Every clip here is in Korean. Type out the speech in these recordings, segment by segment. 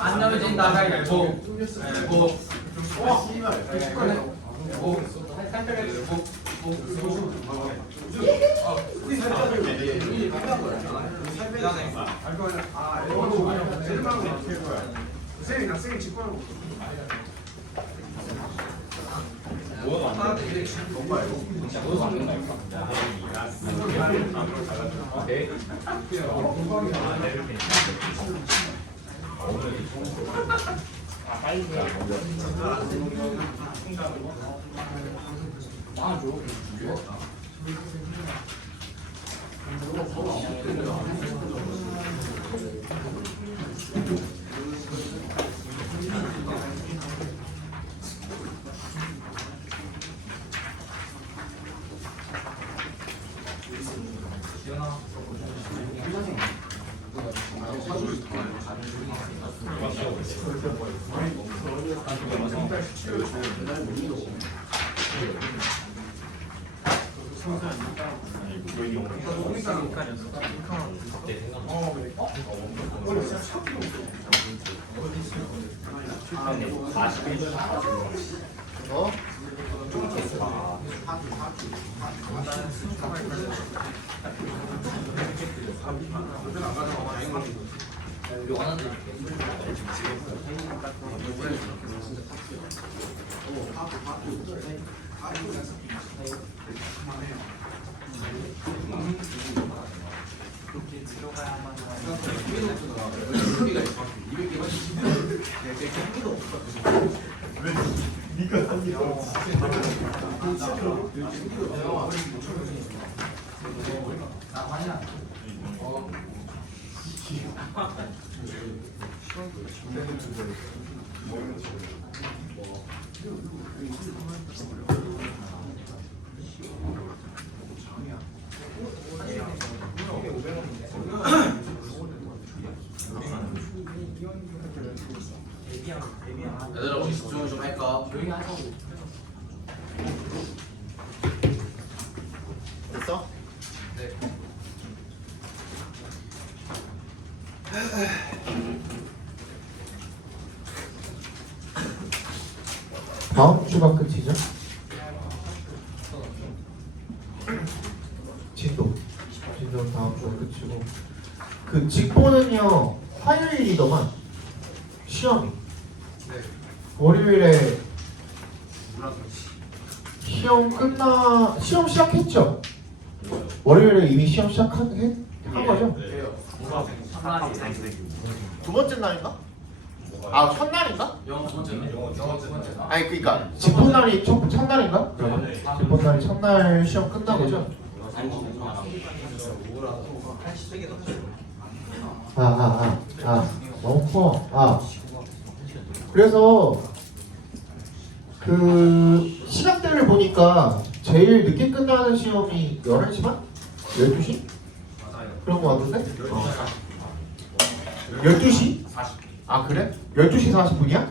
안 넘어진다 가위바위보. 얘들아 우리 집중 좀 할까? 됐어? 다음 주가 끝이죠? 진도는 다음 주가 끝이고 그 직보는요 화요일이더만 시험이 월요일에 시험 시작했죠? 월요일에 이미 시험 시작한 거죠? 두 번째 날인가? 아 첫날인가? 아니 그러니까 직보날이 첫날인가? 직보날이 첫날 시험 끝난 거죠? 너무 커. 그래서 그 시간대를 보니까 제일 늦게 끝나는 시험이 11시 반? 12시? 그런 거 같은데? 12시? 아 그래? 12시 40분이야?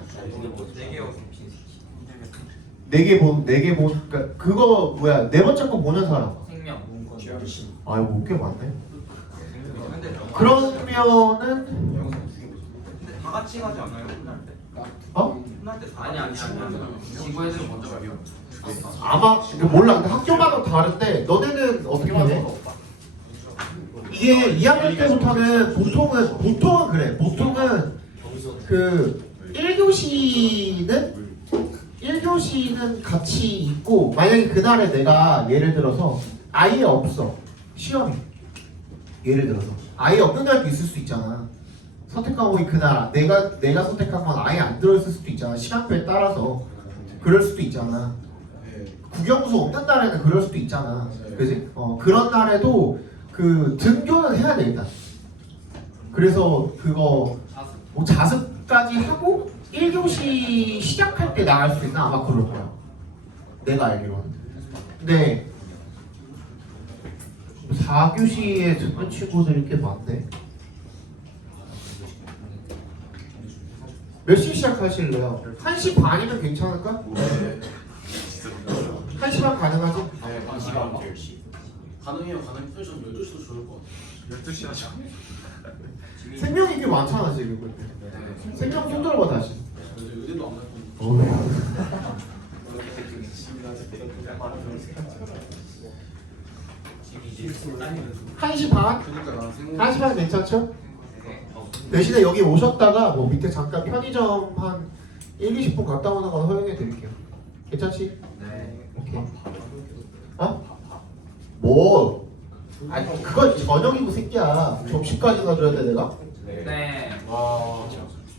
4개 그러니까 그거 뭐야 네 번째 거 보는 사람 생명 문건 아이고 꽤 많네. 그러면은 다 같이 가지 않나요? 끝날 때? 어? 끝날 때 아니 지구 애들 먼저 가요. 아마 몰라. 근데 학교마다 다른데 너네는 어떻게 해? 이게 2학년 때부터는 보통은 그래. 보통은 그 1교시는 같이 있고 만약에 그날에 내가 예를 들어서 아예 없어. 시험이. 예를 들어서 아예 없는 날도 있을 수 있잖아. 선택 과목이 그날 내가 선택한 건 아예 안 들어있을 수도 있잖아. 시간표에 따라서 그럴 수도 있잖아. 국영수 없는 날에는 그럴 수도 있잖아. 그지? 그런 날에도 그 등교는 해야 돼 일단. 그래서 그거 뭐 자습까지 하고 1교시 시작할 때 나갈 수 있나? 아마 그럴 거야. 내가 알기로는. 근데 4교시에 듣는 친구들이 꽤 많네. 몇 시 시작하실래요? 1시 반이면 괜찮을까? 1시 반 가능하지? 네, 가능해요. 가능. 좀 12시도 좋을 것 같아요. 12시 하죠. 생명이 꽤 많잖아 지금. 근데. 생명 손 들어봐 다시. 의대도 안 갈 건데. 어휴. 1시 반? 그러니까 난 생각. 1시 반 괜찮죠? 대신에 여기 오셨다가 뭐 밑에 잠깐 편의점 한 1, 20분 갔다 오는 건 허용해 드릴게요. 괜찮지? 네. 오케이. 어? 뭐? 아니 그건 저녁이고 새끼야. 점심까지 가줘야 돼 내가? 네. 와.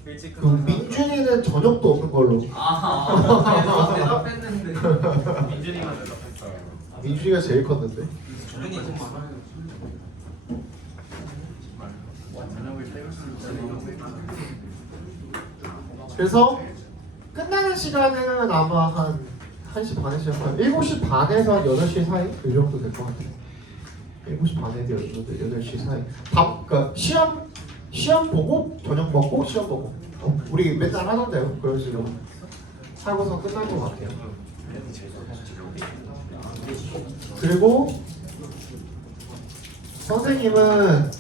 일찍 그 민준이는 저녁도 없는 걸로. 아하. 대답했는데. 민준이만 대답했어요. 민준이가 제일 컸는데. 주변이 좀 많아요. 저녁을 때울 수 그래서 끝나는 시간은 아마 한 1시 반에 시작하면 7시 반에서 한 8시 사이? 그 정도 될 것 같아요. 7시 반에서 8시 사이. 그러니까 시험 보고 저녁 먹고 시험 보고. 우리 맨날 하던데요. 그런 식으로 하고서 끝날 것 같아요. 그리고 선생님은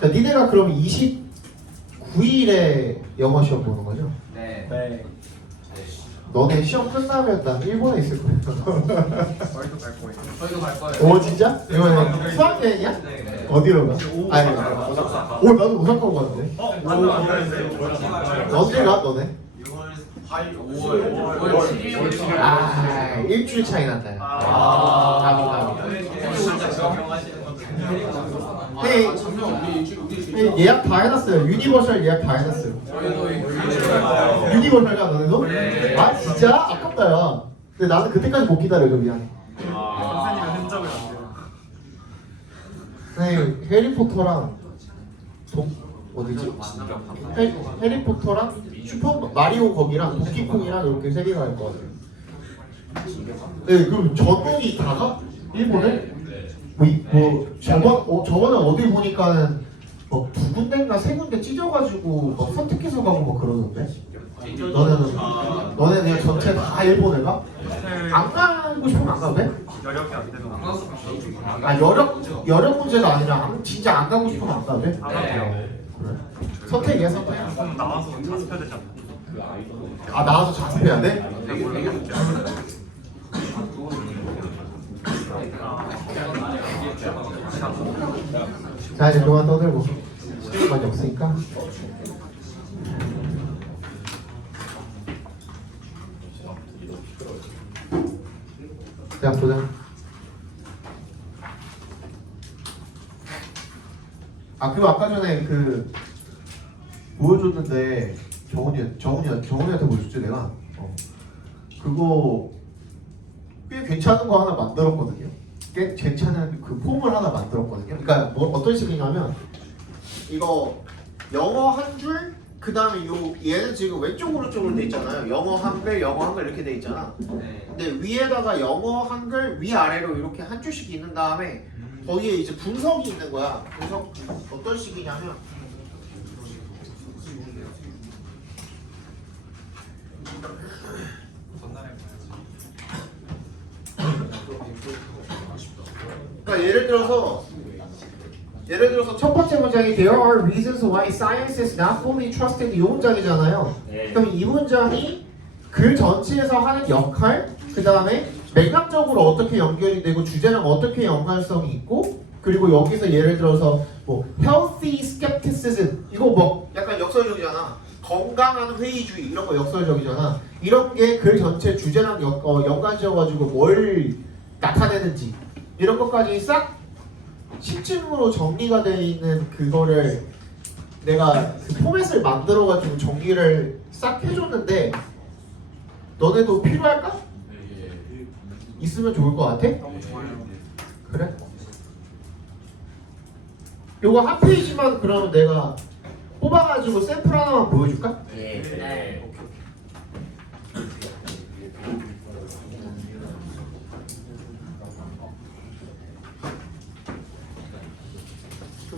자, 니네가 그럼 29일에 영어 시험 보는 거죠? 네. 네. 너네 시험 끝나면 난 일본에 있을 거야. 저희도 갈 거예요. 저희도 갈 거예요. 오 진짜? 이번에 수학여행이야? 네. 어디로 가? 아니, 오사카. 오 나도 오사카 갔는데. 언제 가 너네? 5월 7일. 아 일주일 차이 난다. 네. 작년 우리 네, 예약 다 해놨어요. 유니버셜 예약 다 해놨어요. 유니버셜 가 너네도? 네. 아 진짜? 아깝다 야. 근데 나는 그때까지 못 기다려 좀 미안해. 선생님은 흔적을 안 돼요. 네, 해리포터랑 어디지? 해리포터랑 슈퍼 마리오 거기랑 도끼콩이랑 이렇게 세 개가 할 것 같아요. 네, 그럼 전국이 다가 일본에? 저번에 어디 보니까는 뭐 두 군데인가 세 군데 찢어가지고 막 선택해서 가고 막 그러던데. 너네는 그냥 전체 다 일본에 가? 안 가고 싶으면 안 가도 돼? 여력이 안 되는 거. 아 여력 문제가 아니라 진짜 안 가고 싶으면 안 가도 돼? 안 가요. 그래. 선택이야 선택. 그럼 나와서 자습해야 되잖아. 아 나와서 자습해야 돼? 자 이제 그만 떠들고 시간이 없으니까. 자 보자. 아 그리고 아까 전에 그 보여줬는데 정훈이한테 보여줬지 내가. 그거 꽤 괜찮은 거 하나 만들었거든요. 꽤 괜찮은 그 폼을 하나 만들었거든요. 그러니까 뭐 어떤 식이냐면 이거 영어 한 줄, 그 다음에 얘는 지금 왼쪽 오른쪽으로 돼 있잖아요. 영어 한글, 영어 한글 이렇게 돼 있잖아. 근데 위에다가 영어 한글 위아래로 이렇게 한 줄씩 있는 다음에 거기에 이제 분석이 있는 거야. 분석 어떤 식이냐면 그러니까 예를 들어서 첫 번째 문장이 There are reasons why science is not fully trusted 이 문장이잖아요. 그럼 이 문장이 글 전체에서 하는 역할, 그 다음에 맥락적으로 어떻게 연결이 되고 주제랑 어떻게 연관성이 있고, 그리고 여기서 예를 들어서 뭐 healthy skepticism 이거 뭐 약간 역설적이잖아. 건강한 회의주의 이런 거 역설적이잖아. 이런 게 글 전체 주제랑 연관지어가지고 뭘 나타내는지 이런 것까지 싹 심층으로 정리가 되어 있는 그거를 내가 그 포맷을 만들어가지고 정리를 싹 해줬는데 너네도 필요할까? 있으면 좋을 것 같아? 그래? 요거 한 페이지만 그러면 내가 뽑아가지고 샘플 하나만 보여줄까? 네.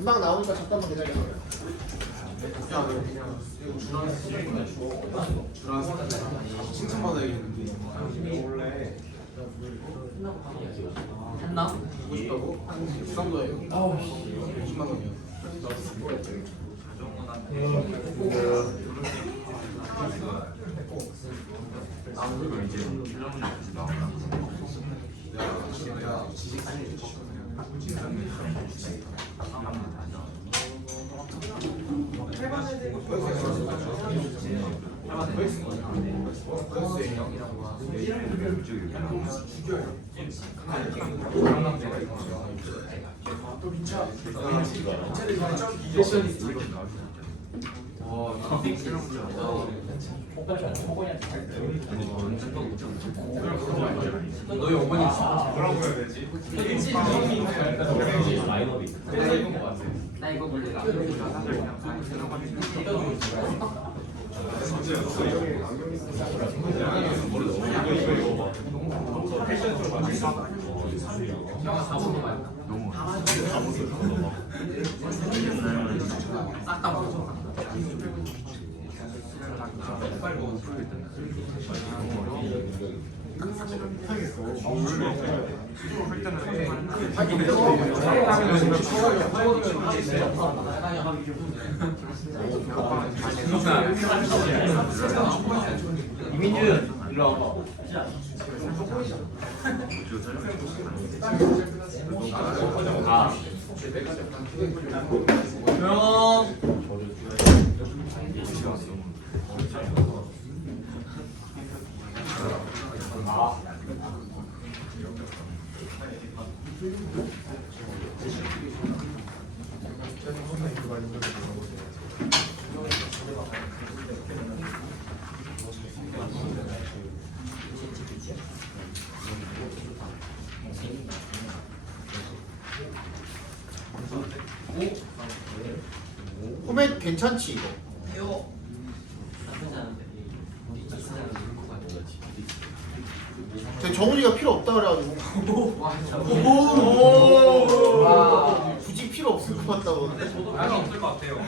금방 나오니까 잠깐만 기다려. 야 그냥 이거 주랑 칭찬받아야겠는데. 했나? 보고 싶다고? 부담도예요. 20만 원이요. 내가 지식 너희 어머니 뭐라고 해야 되지? 나 이거 볼래. 사실 그냥 싹다 먹어. 이민준 일로 와봐. 포맷 괜찮지 이거? 근데 정훈이가 필요 없다 그래가지고 와, 굳이 필요 없을 것 같다고 근데 알수 없을 것 같아요.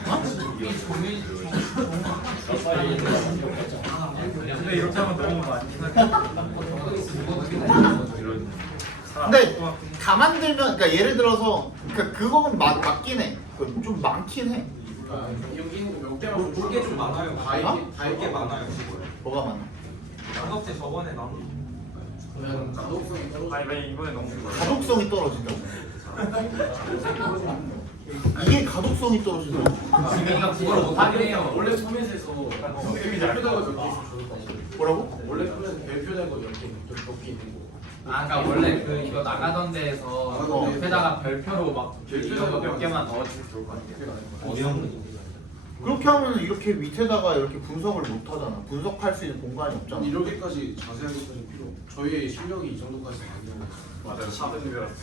근데 이렇게 하면 너무 많이 근데 다 만들면 그러니까 예를 들어서 그거는 맞긴 해. 좀 많긴 해. 여기는 몇 개만 볼게 좀 많아요. 다 이게 많아요. 뭐가 많아? 작업체 저번에 나온. 그러면 가독성이 떨어져. 아니 왜 이번에 너무 가독성이 떨어진다고. 이게 가독성이 떨어진다고. 지민이가 국어를 못하긴 해요. 원래 포맷에서 별표된 거 몇 개 있으면 좋을 것 같아요. 뭐라고? 원래 포맷 별표된 거 몇개 있는 거. 아, 그러니까 원래 그 이거 나가던 데에서 나가던 데에서 옆에다가 별표로 막 별표로 이런 거몇 막 개만 넣어주면 좋을 것 같아요. 그렇게 하면 이렇게 밑에다가 이렇게 분석을 못 하잖아. 분석할 수 있는 공간이 없잖아. 이렇게까지 자세하게까지 필요. 저희의 실력이 이 정도까지 안 되는 맞아요. 사등이라서.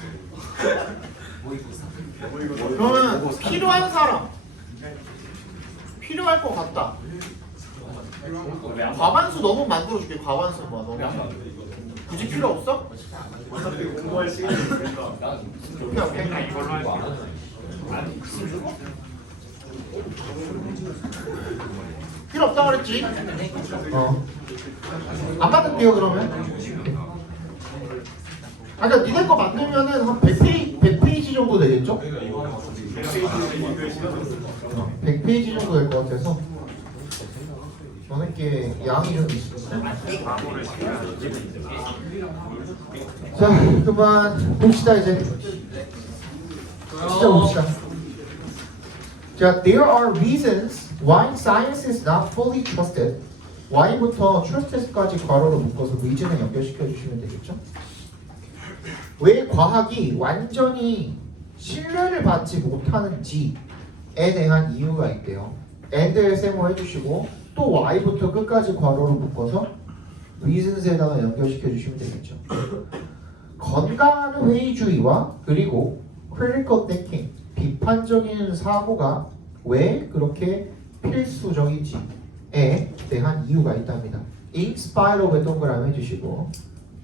그러면 필요한 사람 필요할 것 같다. 과반수 너무 만들어줄게. 과반수 봐. 너무 굳이 필요 없어? 공부할 시간이 있으니까. 오케이. 이걸로 할게요. 필요 없다 그랬지? 안 받을게요 그러면. 아 그러니까 니네 거 만들면은 한 100페이지 정도 되겠죠? 100페이지 정도 될 것 같아서 너네께 양이 좀 있어. 마무를 시켜야 자 그만 봅시다 이제. 진짜 봅시다. 자, there are reasons why science is not fully trusted. why부터 trusted까지 괄호로 묶어서 reason을 연결시켜 주시면 되겠죠? 왜 과학이 완전히 신뢰를 받지 못하는지에 대한 이유가 있대요. and를 세모 해주시고 또 why부터 끝까지 괄호로 묶어서 reasons에다가 연결시켜 주시면 되겠죠. 건강한 회의주의와 그리고 critical thinking, 비판적인 사고가 왜 그렇게 필수적인지에 대한 이유가 있답니다. in spite of에 동그라미 해주시고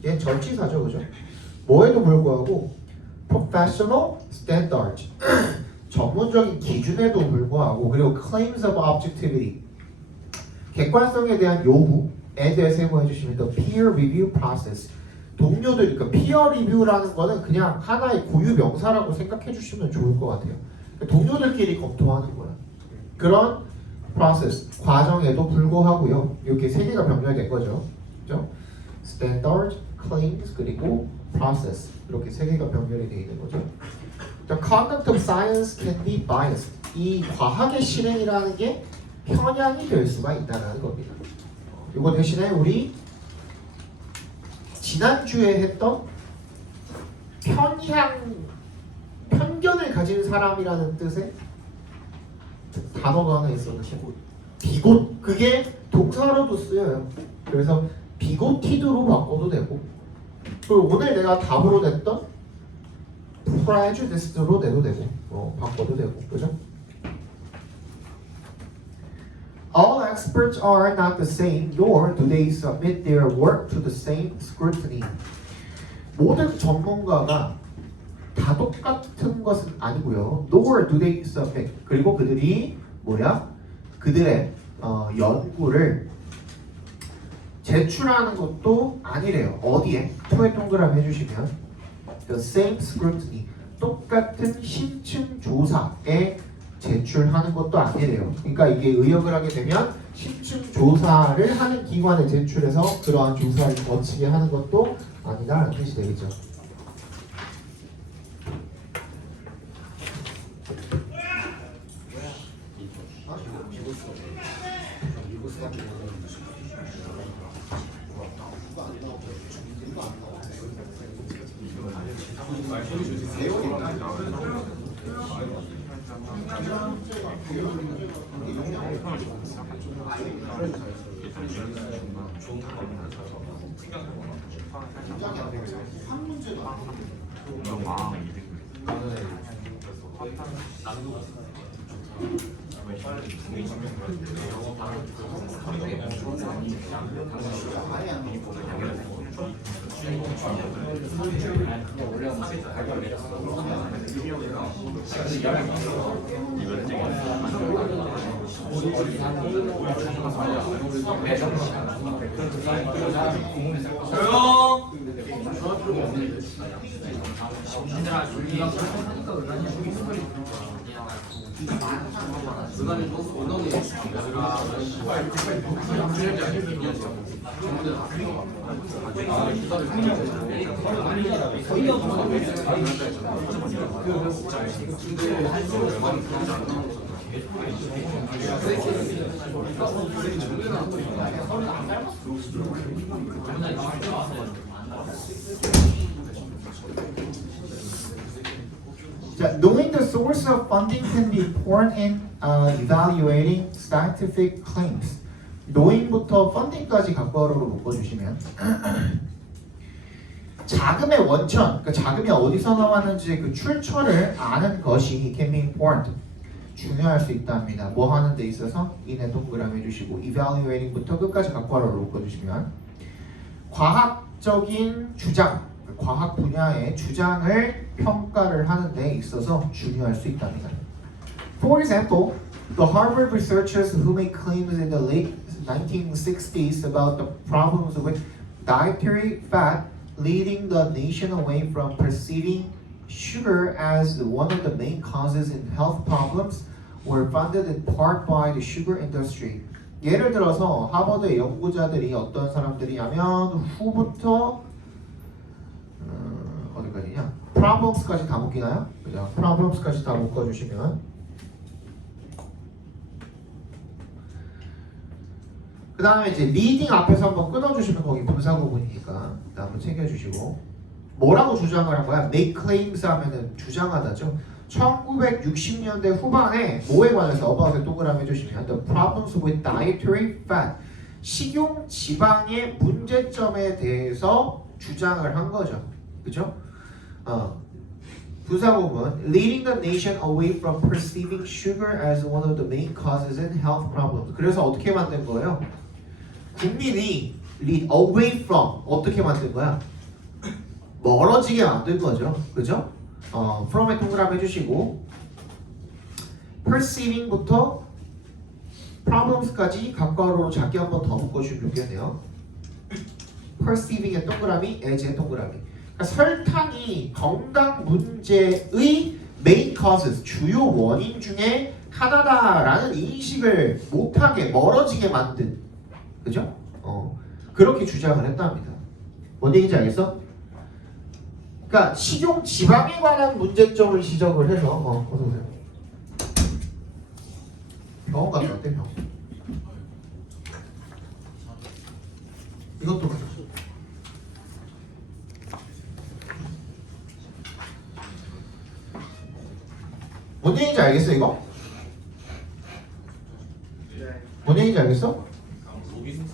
얘는 절치사죠, 그죠? 뭐에도 불구하고 professional standards, 전문적인 기준에도 불구하고 그리고 claims of objectivity 객관성에 대한 요구에 대해서 해부해 주시면 또 peer review process 동료들 그러니까 peer review라는 거는 그냥 하나의 고유 명사라고 생각해 주시면 좋을 것 같아요. 동료들끼리 검토하는 거야. 그런 process 과정에도 불구하고요. 이렇게 세 개가 병렬된 거죠. 그죠? standard, claims 그리고 process 이렇게 세 개가 병렬이 되어 있는 거죠. The conduct of science can be biased. 이 과학의 실행이라는 게 편향이 될 수가 있다는 겁니다. 이거 대신에 우리 지난주에 했던 편견을 가진 사람이라는 뜻의 단어가 하나 있었는데 비got 그게 동사로도 쓰여요. 그래서 비고티드로 바꿔도 되고 그리고 오늘 내가 답으로 냈던 prejudice로 내도 되고 바꿔도 되고 그죠? All experts are not the same, nor do they submit their work to the same scrutiny. 모든 전문가가 다 똑같은 것은 아니고요. Nor do they submit. 그리고 그들이 그들의 연구를 제출하는 것도 아니래요. 어디에? 토에 동그라미 해주시면 the same scrutiny. 똑같은 심층 조사에 제출하는 것도 아니래요. 그러니까 이게 의역을 하게 되면 심층 조사를 하는 기관에 제출해서 그러한 조사를 거치게 하는 것도 아니다라는 뜻이 되겠죠. Knowing the source of funding can be important in evaluating scientific claims. knowing부터 funding까지 각과로로 묶어주시면 자금의 원천, 그러니까 자금이 어디서 나왔는지 그 출처를 아는 것이 can be important. 중요할 수 있답니다. 뭐 하는 데 있어서 이내 동그라미 해주시고 evaluating부터 끝까지 각과로로 묶어주시면 과학적인 주장, 과학 분야의 주장을 평가를 하는 데 있어서 중요할 수 있답니다. For example, the Harvard researchers who made claims in the late 1960s about the problems with dietary fat leading the nation away from perceiving sugar as one of the main causes in health problems were funded in part by the sugar industry. 예를 들어서 하버드 연구자들이 어떤 사람들이냐면 후부터 어디까지냐? problems까지 다 묶이나요? 그죠? problems까지 다 묶어주시면 그 다음에 이제 leading 앞에서 한번 끊어주시면 거기 분사 구문이니까 한번 챙겨주시고 뭐라고 주장을 한 거야? make claims 하면은 주장하다죠. 1960년대 후반에 뭐에 관해서 about에 동그라미 해주시면 the problems with dietary fat 식용 지방의 문제점에 대해서 주장을 한 거죠. 그죠? 부사구문 leading the nation away from perceiving sugar as one of the main causes in health problems. 그래서 어떻게 만든 거예요? 국민이 lead away from 어떻게 만든 거야? 멀어지게 만든 거죠. 그죠? from에 동그라미 해주시고 perceiving부터 problems까지 각 괄호로 작게 한 번 더 묶어주면 좋겠네요. perceiving의 동그라미, as의 동그라미. 그러니까 설탕이 건강 문제의 main causes, 주요 원인 중에 하나다라는 인식을 못하게 멀어지게 만든, 그죠? 그렇게 주장을 했답니다. 뭔 얘기인지 알겠어? 그러니까 식용 지방에 관한 문제점을 지적을 해서 어서 오세요. 병원 갔다 왔대 병원. 이것도 가져. 뭔 얘기인지 알겠어 이거? 뭔 얘기인지 알겠어?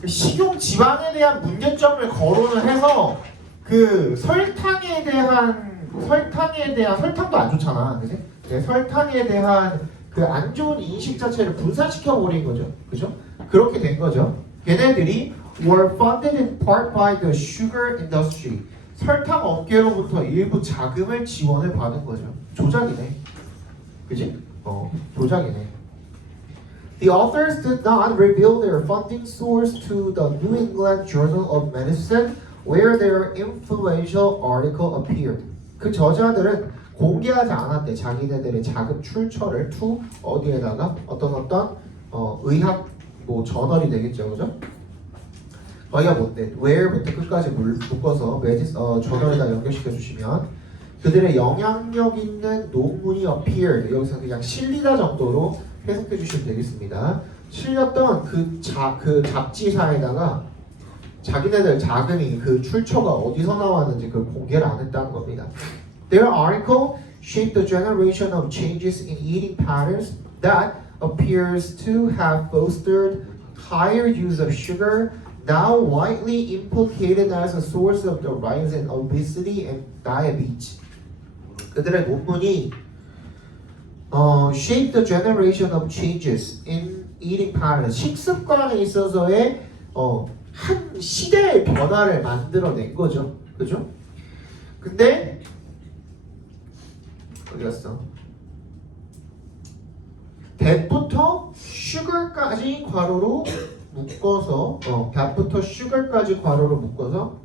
식용 지방에 대한 문제점을 거론을 해서 그 설탕에 대한 설탕도 안 좋잖아, 그지? 네, 설탕에 대한 그 안 좋은 인식 자체를 분산시켜 버린 거죠, 그죠? 그렇게 된 거죠. 걔네들이 were funded in part by the sugar industry. 설탕 업계로부터 일부 자금을 지원을 받은 거죠. 조작이네, 그지? 조작이네. The authors did not reveal their funding source to the New England Journal of Medicine, where their influential article appeared. 그 저자들은 공개하지 않았대. 자기네들의 자금 출처를 to 어디에다가 어떤 의학 뭐 저널이 되겠죠, 그죠? 거기가 뭔데? where부터 끝까지 묶어서 저널에다 연결시켜 주시면 그들의 영향력 있는 논문이 appeared. 여기서 그냥 실리다 정도로 해석해 주시면 되겠습니다. 실렸던 그 잡지사에다가 자기네들 자금이 그 출처가 어디서 나왔는지 그걸 공개를 안 했다는 겁니다. Their article shaped the generation of changes in eating patterns that appears to have fostered higher use of sugar, now widely implicated as a source of the rise in obesity and diabetes. 그들의 논문이 shape the generation of changes in eating patterns. 식습관에 있어서의 한 시대의 변화를 만들어낸 거죠, 그죠? 근데 어디 갔어? that부터 sugar까지 괄호로 묶어서 that부터 sugar까지 괄호로 묶어서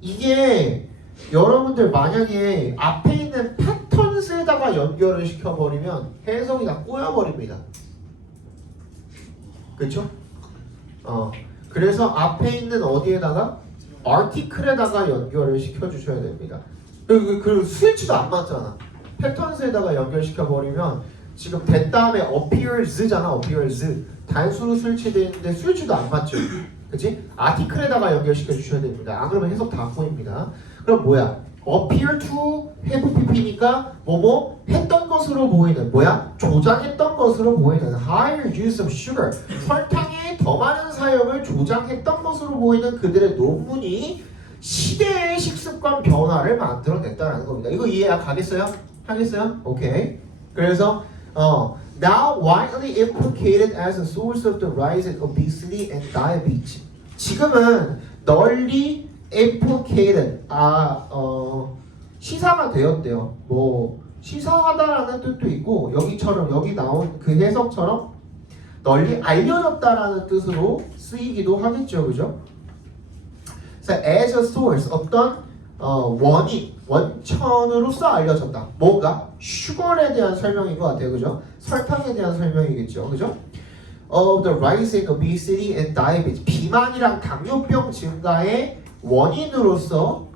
이게 여러분들 만약에 앞에 있는 패턴스에다가 연결을 시켜버리면 해석이 다 꼬여버립니다. 그쵸? 그래서 앞에 있는 어디에다가 article에다가 연결을 시켜주셔야 됩니다. 그리고 스위치도 안 맞잖아. 패턴스에다가 연결시켜버리면 지금 된 다음에 appears잖아. appears 단수로 설치되어 있는데 스위치도 안 맞죠. 그치? 아티클에다가 연결시켜 주셔야 됩니다. 안 그러면 해석 다 꼬입니다. 그럼 뭐야? appear to have pp니까 뭐뭐 했던 것으로 보이는 뭐야? 조장했던 것으로 보이는 higher use of sugar 설탕의 더 많은 사용을 조장했던 것으로 보이는 그들의 논문이 시대의 식습관 변화를 만들어냈다는 겁니다. 이거 이해 가겠어요? 하겠어요? 오케이. 그래서 now widely implicated as a source of the rise in obesity and diabetes. 지금은 널리 implicated 시사가 되었대요. 뭐 시사하다라는 뜻도 있고 여기처럼 여기 나온 그 해석처럼 널리 알려졌다라는 뜻으로 쓰이기도 하겠죠, 그죠? 그래서 as a source 어떤 원천으로서 알려졌다. 뭔가 슈거에 대한 설명인 것 같아요, 그죠? 설탕에 대한 설명이겠죠, 그죠? Of the rise in obesity and diabetes. 비만이랑 당뇨병 증가의 원인으로서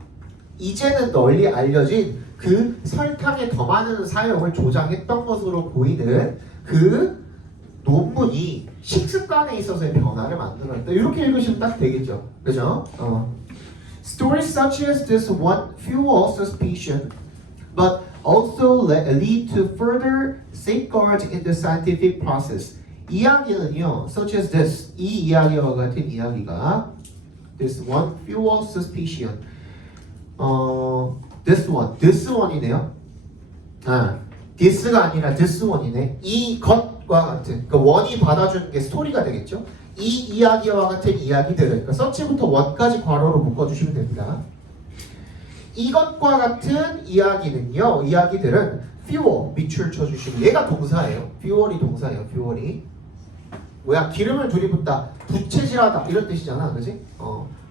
이제는 널리 알려진 그 설탕의 더 많은 사용을 조장했던 것으로 보이는 그 논문이 식습관에 있어서의 변화를 만들어냈다. 이렇게 읽으시면 딱 되겠죠, 그죠? Stories such as this one fuel suspicion, but also lead to further safeguards in the scientific process. 이야기는요, such as this, 이 이야기와 같은 이야기가 this one fuel suspicion, this one이네요. this가 아니라 this one이네. 이 것과 같은 그 원이 받아주는 게 스토리가 되겠죠. 이 이야기와 같은 이야기들을 그러니까 서치부터 원까지 괄호로 묶어주시면 됩니다. 이것과 같은 이야기들은 fuel 밑줄 쳐주시고 얘가 동사예요. fuel이 동사예요. fuel이 뭐야? 기름을 둘이 붓다, 부채질하다 이런 뜻이잖아, 그지?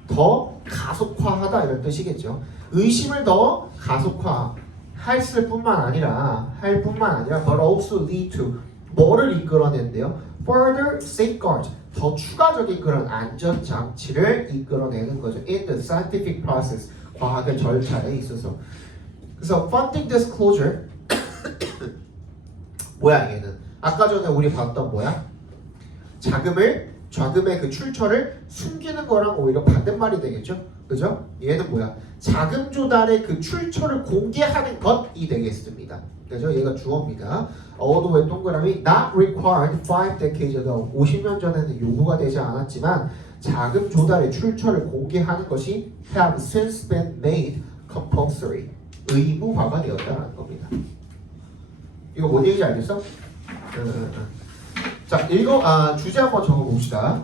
더 가속화하다 이런 뜻이겠죠. 의심을 더 가속화할 뿐만 아니라 but also lead to 뭐를 이끌어낸대요? further safeguards 더 추가적인 그런 안전 장치를 이끌어내는 거죠. in the scientific process 과학의 절차에 있어서. 그래서 funding disclosure 뭐야 얘는? 아까 전에 우리 봤던 뭐야? 자금의 그 출처를 숨기는 거랑 오히려 반대말이 되겠죠? 그죠? 얘는 뭐야? 자금 조달의 그 출처를 공개하는 것이 되겠습니다. 그죠? 얘가 주어입니다. 어도의 동그라미 not required 5 decades ago 50년 전에는 요구가 되지 않았지만 자금 조달의 출처를 공개하는 것이 have since been made compulsory 의무화가 되었다는 겁니다. 이거 뭔 얘기인지 알겠어? 자, 주제 한번 적어봅시다.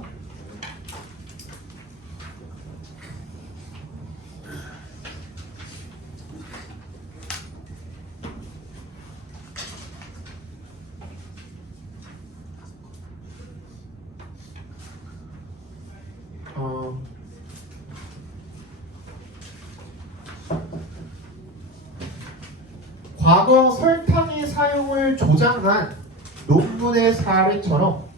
과거 설탕의 사용을 조장한 논문의 사례처럼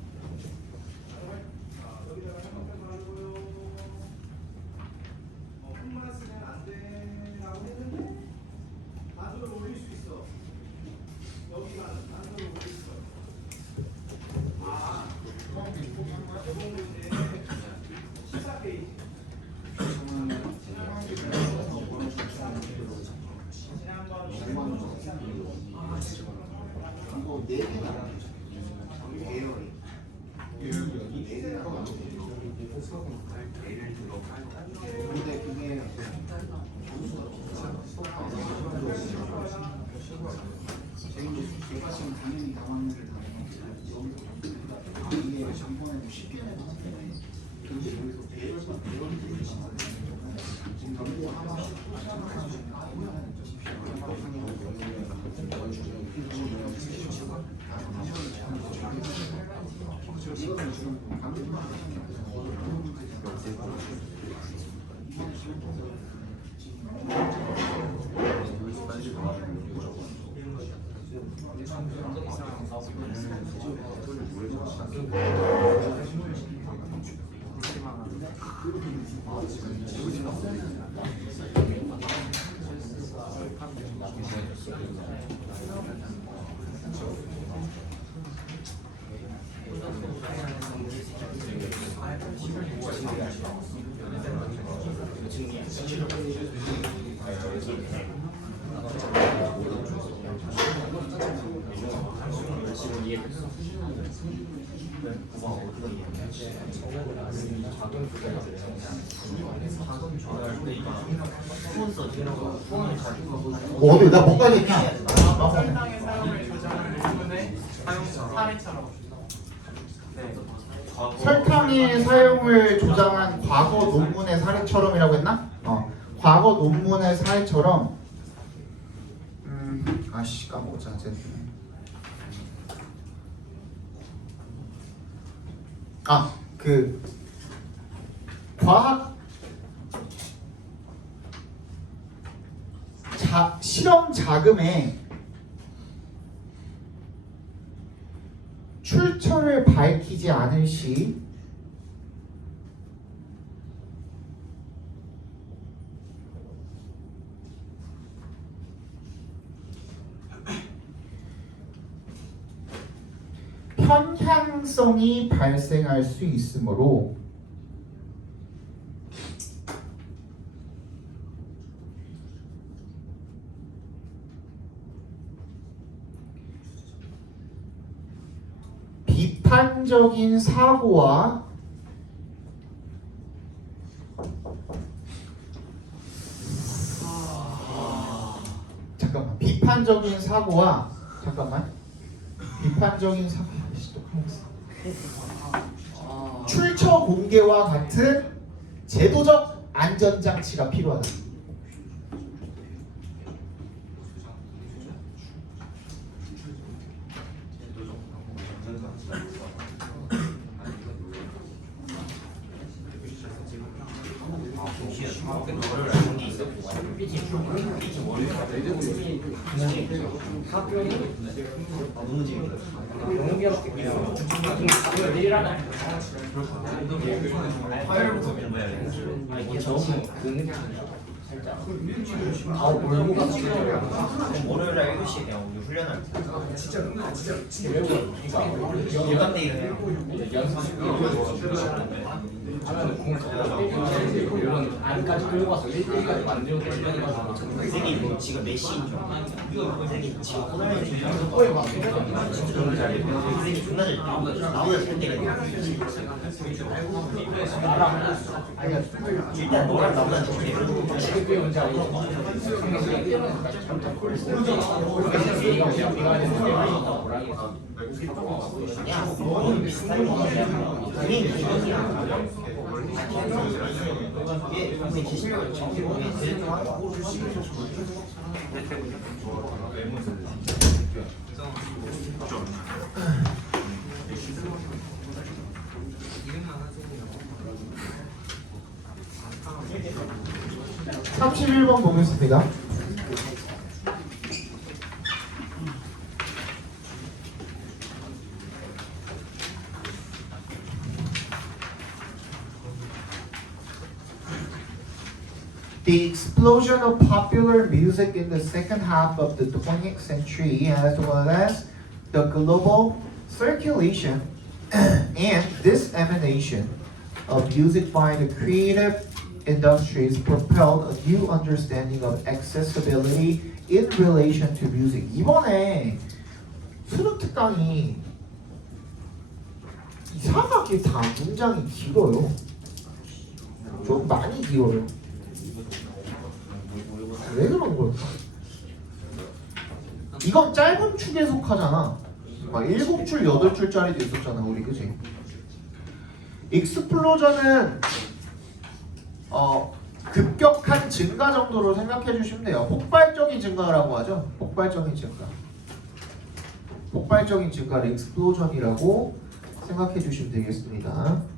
어디 나 뭔가 있냐? 설탕의 사용을 조장하는 논문의 사례처럼. 네. 설탕의 사용을 조장한 과거 논문의 사례처럼이라고 했나? 과거 논문의 사례처럼. 아씨 까먹었잖아. 그 과학 실험 자금의 출처를 밝히지 않을 시 편향성이 발생할 수 있으므로 비판적인 사고와 비판적인 사고 출처 공개와 같은 제도적 안전장치가 필요하다. 월요일에 7시에 그냥 우리 훈련할 때 일반대일은 해요. 이런 안까지 끌고 와서 1대1까지 만들고 선생님 지금 몇 시인 줄 알아요? 선생님 지금 호날두 선생님 존나 잘해요. 선생님 존나 잘 나보다 잘 때려요. 일단 너랑 나보다 잘 때려요. 네. 31번 보겠습니다. The explosion of popular music in the second half of the 20th century, as well as the global circulation and dissemination of music by the creative industries, propelled a new understanding of accessibility in relation to music. 이번에 수능 특강이 이상하게 다 문장이 길어요. 좀 많이 길어요. 왜 그런 걸까? 이건 짧은 축에 속하잖아. 막 7줄, 8줄짜리도 있었잖아, 우리, 그치? 익스플로전은 급격한 증가 정도로 생각해 주시면 돼요. 폭발적인 증가라고 하죠. 폭발적인 증가. 폭발적인 증가를 익스플로전이라고 생각해 주시면 되겠습니다.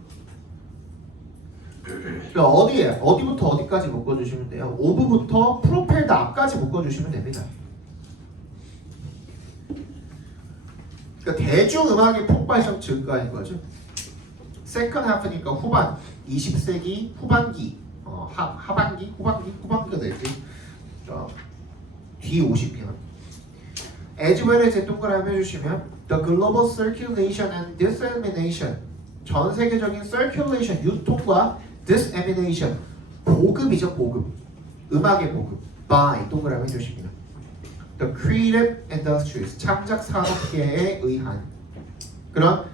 그러니까 어디부터 어디까지 묶어주시면 돼요? 오브부터 프로펠드 앞까지 묶어주시면 됩니다. 그러니까 대중음악의 폭발적 증가인 거죠. 세컨 하프니까 후반, 20세기 후반기, 하반기, 후반기가 되지. 뒤 50년. as well as 동그라미 해주시면 the global circulation and dissemination, 전 세계적인 circulation, 유통과 dissemination, 보급이죠, 보급. 음악의 보급. by 동그라미 해주십니다. The creative industries, 창작 산업계에 의한 그런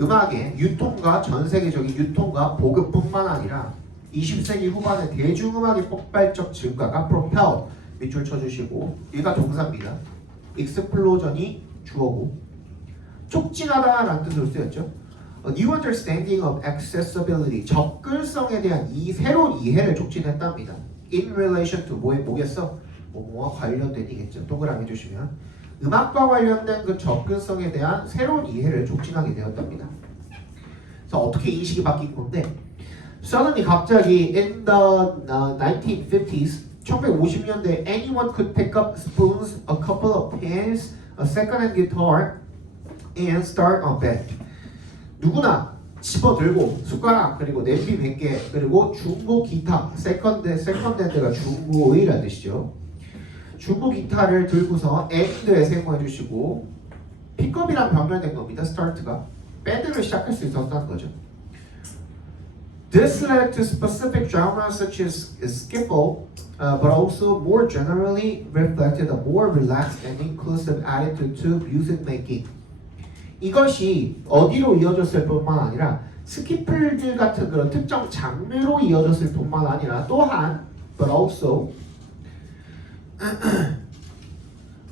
음악의 유통과 전 세계적인 유통과 보급뿐만 아니라 20세기 후반의 대중음악의 폭발적 증가가 propelled, 밑줄 쳐주시고, 얘가 동사입니다. explosion이 주어고, 촉진하다라는 뜻으로 쓰였죠. A new understanding of accessibility, 접근성에 대한 이 새로운 이해를 촉진했답니다. In relation to 뭐겠어? 뭐와 관련된이겠죠. 동그라미 주시면 음악과 관련된 그 접근성에 대한 새로운 이해를 촉진하게 되었답니다. 그래서 어떻게 인식이 바뀐 건데, suddenly 갑자기 in the 1950s, 1950년대 anyone could pick up spoons, a couple of pans, a second-hand guitar, and start a band. 누구나 집어들고 숟가락 그리고 냄비 100개 그리고 중고 기타, 세컨드가 중고의라는 뜻이죠. 중고 기타를 들고서 end에 세모해 주시고, 픽업이랑 변별된 겁니다. start가 밴드를 시작할 수 있었다는 거죠. This led to specific genres such as skiffle, but also more generally reflected a more relaxed and inclusive attitude to music making. 이것이 어디로 이어졌을 뿐만 아니라 스키플들 같은 그런 특정 장르로 이어졌을 뿐만 아니라 또한 but also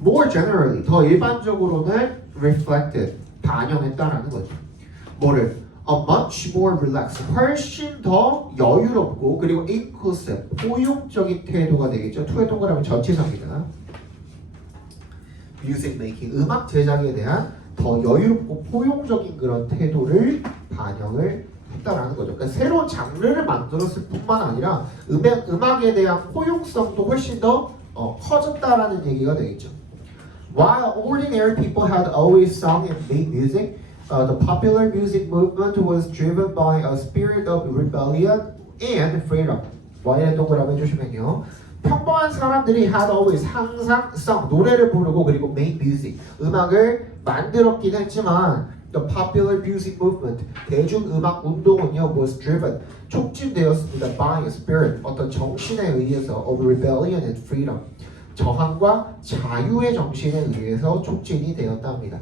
more generally, 더 일반적으로는 reflected, 반영했다라는 거죠. 뭐를? A much more relaxed, 훨씬 더 여유롭고 그리고 inclusive, 포용적인 태도가 되겠죠. 투의 동그라미 전치사입니다. Music making, 음악 제작에 대한 더 여유롭고 포용적인 그런 태도를 반영을 했다라는 거죠. 그러니까 새로운 장르를 만들었을 뿐만 아니라 음악에 대한 포용성도 훨씬 더 커졌다라는 얘기가 되겠죠. While ordinary people had always sung and made music, the popular music movement was driven by a spirit of rebellion and freedom. Y에 동그라미 해주시면요. 평범한 사람들이 had always 항상 sung 노래를 부르고 그리고 made music 음악을 만들었긴 했지만 the popular music movement 대중음악 운동은요 was driven 촉진되었습니다 by a spirit 어떤 정신에 의해서 of rebellion and freedom 저항과 자유의 정신에 의해서 촉진이 되었답니다.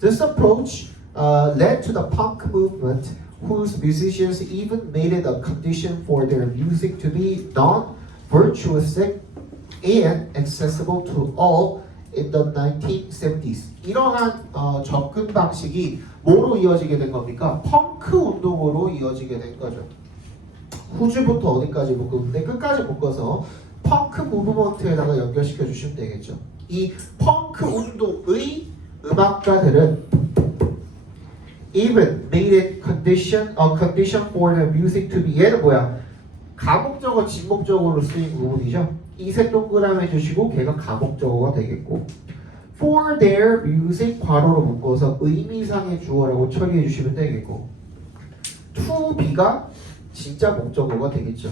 This approach led to the punk movement whose musicians even made it a condition for their music to be non-virtuosic and accessible to all in the 1970s. 이러한 접근 방식이 뭐로 이어지게 된 겁니까? 펑크 운동으로 이어지게 된 거죠. 후주부터 어디까지 묶었는데 끝까지 묶어서 펑크 무브먼트에다가 연결시켜 주시면 되겠죠. 이 펑크 운동의 음악가들은 even made it a condition for the music to be 얘는 뭐야? 가목적어 진목적어로 쓰인 부분이죠. 이색 동그라미 해주시고 걔가 가목적어가 되겠고 for their music 괄호로 묶어서 의미상의 주어라고 처리해 주시면 되겠고 to be가 진짜 목적어가 되겠죠.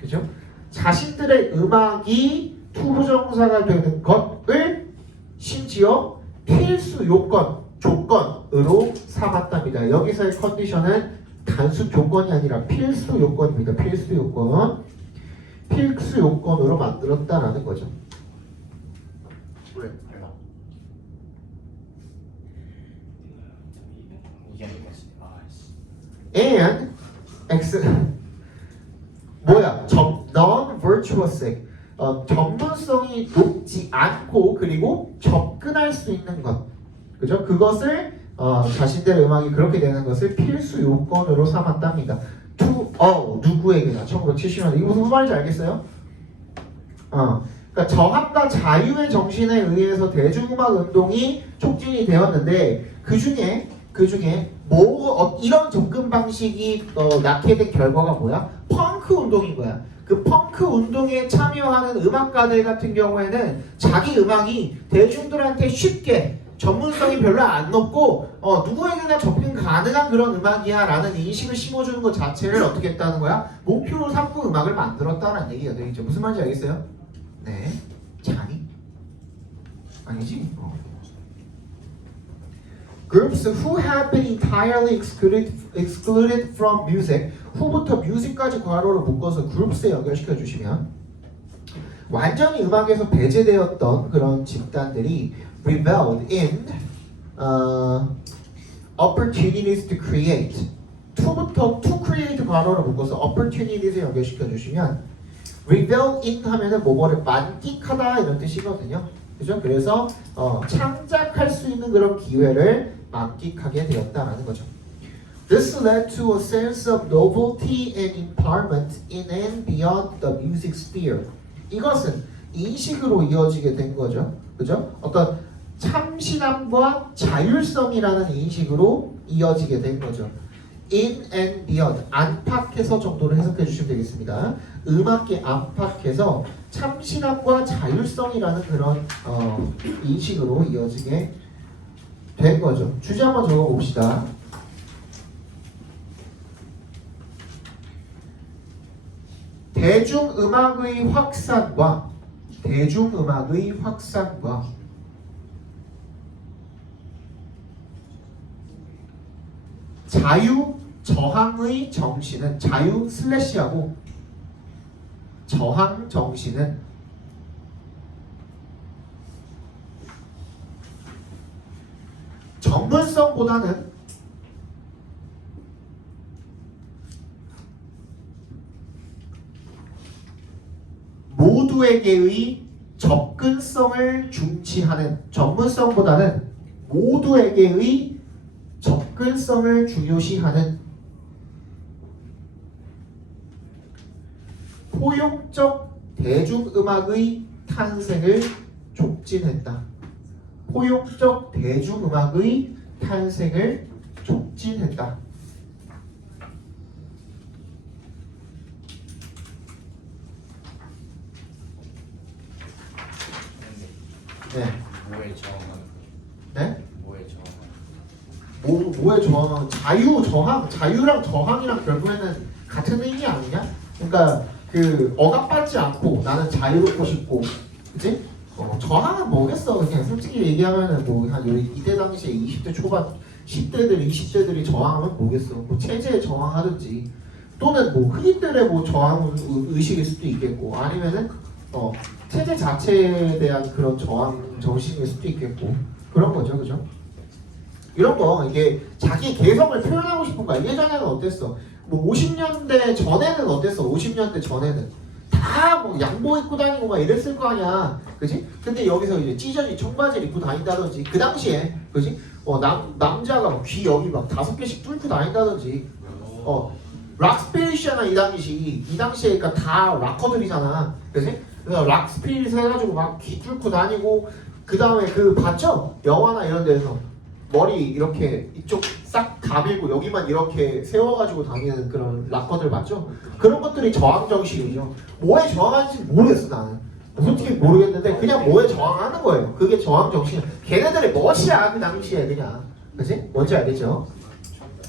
그죠? 자신들의 음악이 투부정사가 되는 것을 심지어 필수 요건 조건으로 삼았답니다. 여기서의 컨디션은 단순 조건이 아니라 필수 요건입니다. 필수 요건으로 만들었다라는 거죠. 왜? 이게 아니겠지. And 뭐야? non-virtuosic 전문성이 높지 않고 그리고 접근할 수 있는 것 그죠? 그것을 자신들의 음악이 그렇게 되는 것을 필수 요건으로 삼았답니다. 누구에게나 1970년대 이거 무슨 말인지 알겠어요? 그러니까 저항과 자유의 정신에 의해서 대중음악 운동이 촉진이 되었는데 그 중에 이런 접근 방식이 낳게 된 결과가 뭐야? 펑크 운동인 거야. 그 펑크 운동에 참여하는 음악가들 같은 경우에는 자기 음악이 대중들한테 쉽게 전문성이 별로 안 높고 누구에게나 접근 가능한 그런 음악이야 라는 인식을 심어주는 것 자체를 어떻게 했다는 거야? 목표로 삼고 음악을 만들었다는 얘기가 되겠죠. 무슨 말인지 알겠어요? 네. 자니? 아니지? Groups who have been entirely excluded from music 후부터 music까지 괄호로 묶어서 groups에 연결시켜 주시면 완전히 음악에서 배제되었던 그런 집단들이 rebelled in opportunities to create to부터 to create 괄호로 묶어서 opportunities에 연결시켜 주시면 rebel in 하면은 뭐뭐를 만끽하다 이런 뜻이거든요. 그죠? 그래서 창작할 수 있는 그런 기회를 만끽하게 되었다라는 거죠. This led to a sense of novelty and empowerment in and beyond the music sphere. 이것은 인식으로 이어지게 된 거죠. 그죠? 어떤 참신함과 자율성이라는 인식으로 이어지게 된 거죠. In and beyond, 안팎에서 정도로 해석해 주시면 되겠습니다. 음악계 안팎에서 참신함과 자율성이라는 그런 인식으로 이어지게 된 거죠. 주제 한번 적어봅시다. 대중음악의 확산과 자유 저항의 정신은 자유 슬래시하고 저항 정신은 전문성보다는 모두에게의 접근성을 중시하는 전문성보다는 모두에게의 접근성을 중요시하는 포용적 대중음악의 탄생을 촉진했다. 포용적 대중음악의 탄생을 촉진했다. 네. 뭐에 저항하는 네? 뭐에 저항하는 뭐에 저항하는 자유랑 저항이랑 결국에는 같은 의미 아니냐? 그러니까 그 억압받지 않고 나는 자유롭고 싶고, 그치? 저항은 뭐겠어? 그냥 솔직히 얘기하면은 뭐 한 이때 당시에 20대 초반 10대들 20대들이 저항하면 뭐겠어? 뭐 체제에 저항하든지 또는 뭐 흑인들의 뭐 저항 의식일 수도 있겠고 아니면은 체제 자체에 대한 그런 저항 정신일 수도 있겠고 그런 거죠, 그죠? 이런 거 이게 자기 개성을 표현하고 싶은 거야. 예전에는 어땠어? 뭐 50년대 전에는 어땠어? 50년대 전에는 다 뭐 양복 입고 다니고 막 이랬을 거 아니야, 그지? 근데 여기서 이제 찢어진 청바지를 입고 다닌다든지 그 당시에, 그지? 남자가 막 귀 여기 막 5개씩 뚫고 다닌다든지, 락스피릿이잖아 이 당시에 그러니까 다 락커들이잖아, 그지? 그래서 락스피릿 해가지고 막 귀 뚫고 다니고 그 다음에 그 봤죠? 영화나 이런 데서 머리 이렇게 이쪽 싹 가밀고 여기만 이렇게 세워가지고 다니는 그런 락커들 맞죠? 그런 것들이 저항 정신이죠. 뭐에 저항하는지 모르겠어 나는. 솔직히 모르겠는데 그냥 뭐에 저항하는 거예요. 그게 저항 정신. 걔네들의 멋이야 그 당시에 그냥. 그치? 뭔지 알겠죠?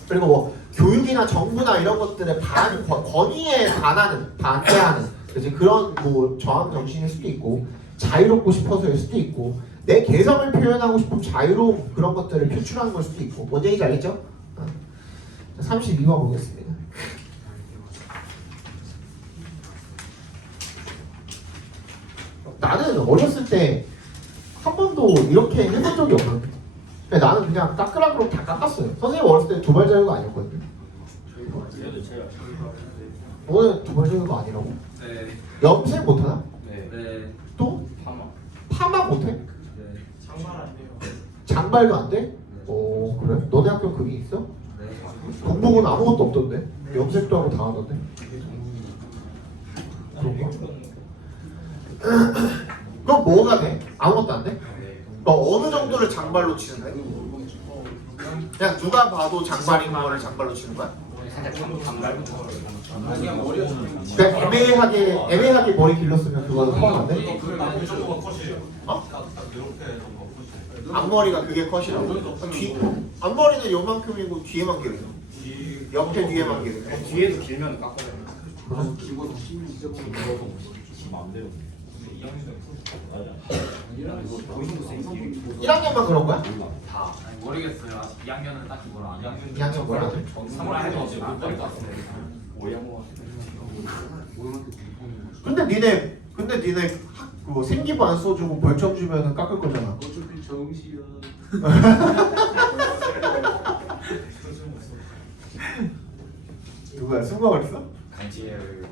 그리고 뭐 교육이나 정부나 이런 것들의 권위에 반대하는 그치? 그런 뭐 저항 정신일 수도 있고 자유롭고 싶어서일 수도 있고 내 개성을 표현하고 싶은 자유로운 그런 것들을 표출하는 걸 수도 있고 뭔지 얘기지 알겠죠? 32번 보겠습니다. 나는 어렸을 때 한 번도 이렇게 해본 적이 없거든. 나는 그냥 깎으라고 다 깎았어요. 선생님 어렸을 때 도발 자유가 아니었거든요. 오늘 도발 자유가 아니라고? 네. 염색 못하나? 네. 또? 파마. 파마 못해? 네. 장말 안 돼요. 장발도 안 돼? 오 그래? 너네 학교 그게 있어? 네. 공부는 아무것도 없던데? 염색도 하고 다 하던데? 그런가? 그럼 뭐가 돼? 아무것도 안 돼? 뭐 어느 정도를 장발로 치는 거야? 그냥 누가 봐도 장발인 거를 장발로 치는 거야? 그냥 머리가 그냥 애매하게 머리 길렀으면 그거는 포함 안 돼? 앞머리가 그게 컷이라고? 앞머리는 요만큼이고 뒤에만 길어. 옆에 뒤에만 길어. 뒤에도 길면 깎아야 돼. 1학년만 그런 거야? 다. 아니, 모르겠어요. 아직 2학년은 딱히 뭐라 안 해요. 2학년 뭐라? 3월 해도 어제 못 버릴 것 같은데. 근데 니네 그 생기부 안 써주고 벌점 주면은 깎을 거잖아. 어차피 정시야. 누구야? 승관 어딨어? 강지혜를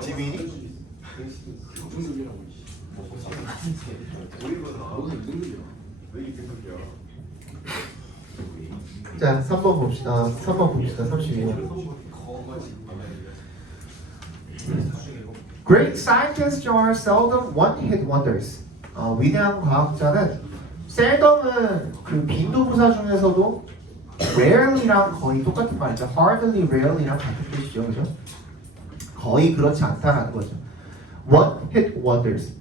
지민이? 자, 3번 봅시다. 32번. Great scientists are seldom one-hit wonders. 위대한 과학자는 seldom은 그 빈도부사 중에서도 rarely랑 거의 똑같은 말이죠. hardly, rarely랑 같은 뜻이죠, 그죠? 거의 그렇지 않다라는 거죠. one-hit wonders.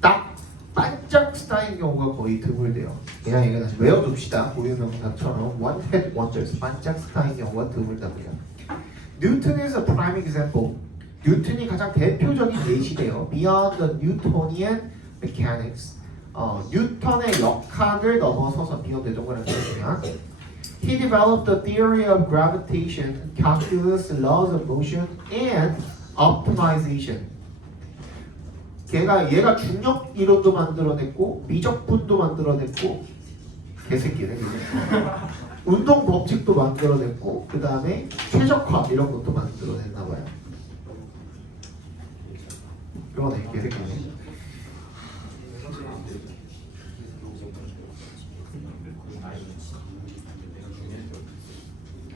딱 반짝 스타인 경우가 거의 드물대요. 그냥 이거 다시 외워둡시다. 고유명사처럼 one-hit wonders. 반짝 스타인 경우가 드물답니다. Newton is a prime example. 뉴턴이 가장 대표적인 예시돼요. Beyond the Newtonian mechanics. 뉴턴의 역학을 넘어서서 beyond 동그라미 뜻이면 He developed the theory of gravitation, calculus, laws of motion, and optimization. 얘가 중력 이론도 만들어냈고 미적분도 만들어냈고 개새끼네 그게. 운동 법칙도 만들어냈고 그 다음에 최적화 이런 것도 만들어냈나봐요. 그러네 개새끼네.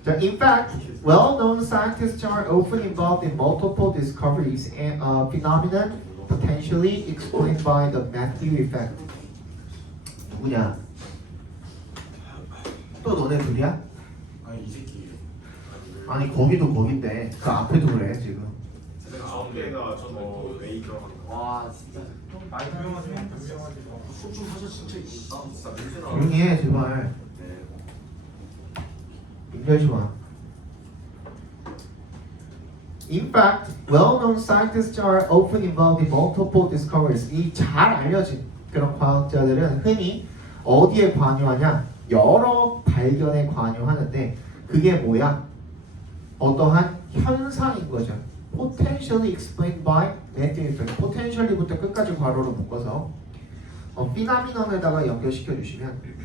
In fact, well-known scientists are often involved in multiple discoveries and phenomenon potentially explained by the Matthew effect. 누구냐? 또 너네 둘이야? 아니 이 새끼. 아니 거기도 거긴데 그 앞에도 그래 지금. 앞에가 저거 A 들어간 거. 와 진짜 좀 많이 닮아가지고 수준 사실 진짜 있어. 진짜 냄새나. 조용히 해 제발. 힘들지 마. In fact, well-known scientists are often involved in multiple discoveries. 이 잘 알려진 그런 과학자들은 흔히 어디에 관여하냐? 여러 발견에 관여하는데 그게 뭐야? 어떠한 현상인 거죠. Potentially explained by Matthew effect. Potentially부터 끝까지 괄호로 묶어서 phenomenon에다가 연결시켜 주시면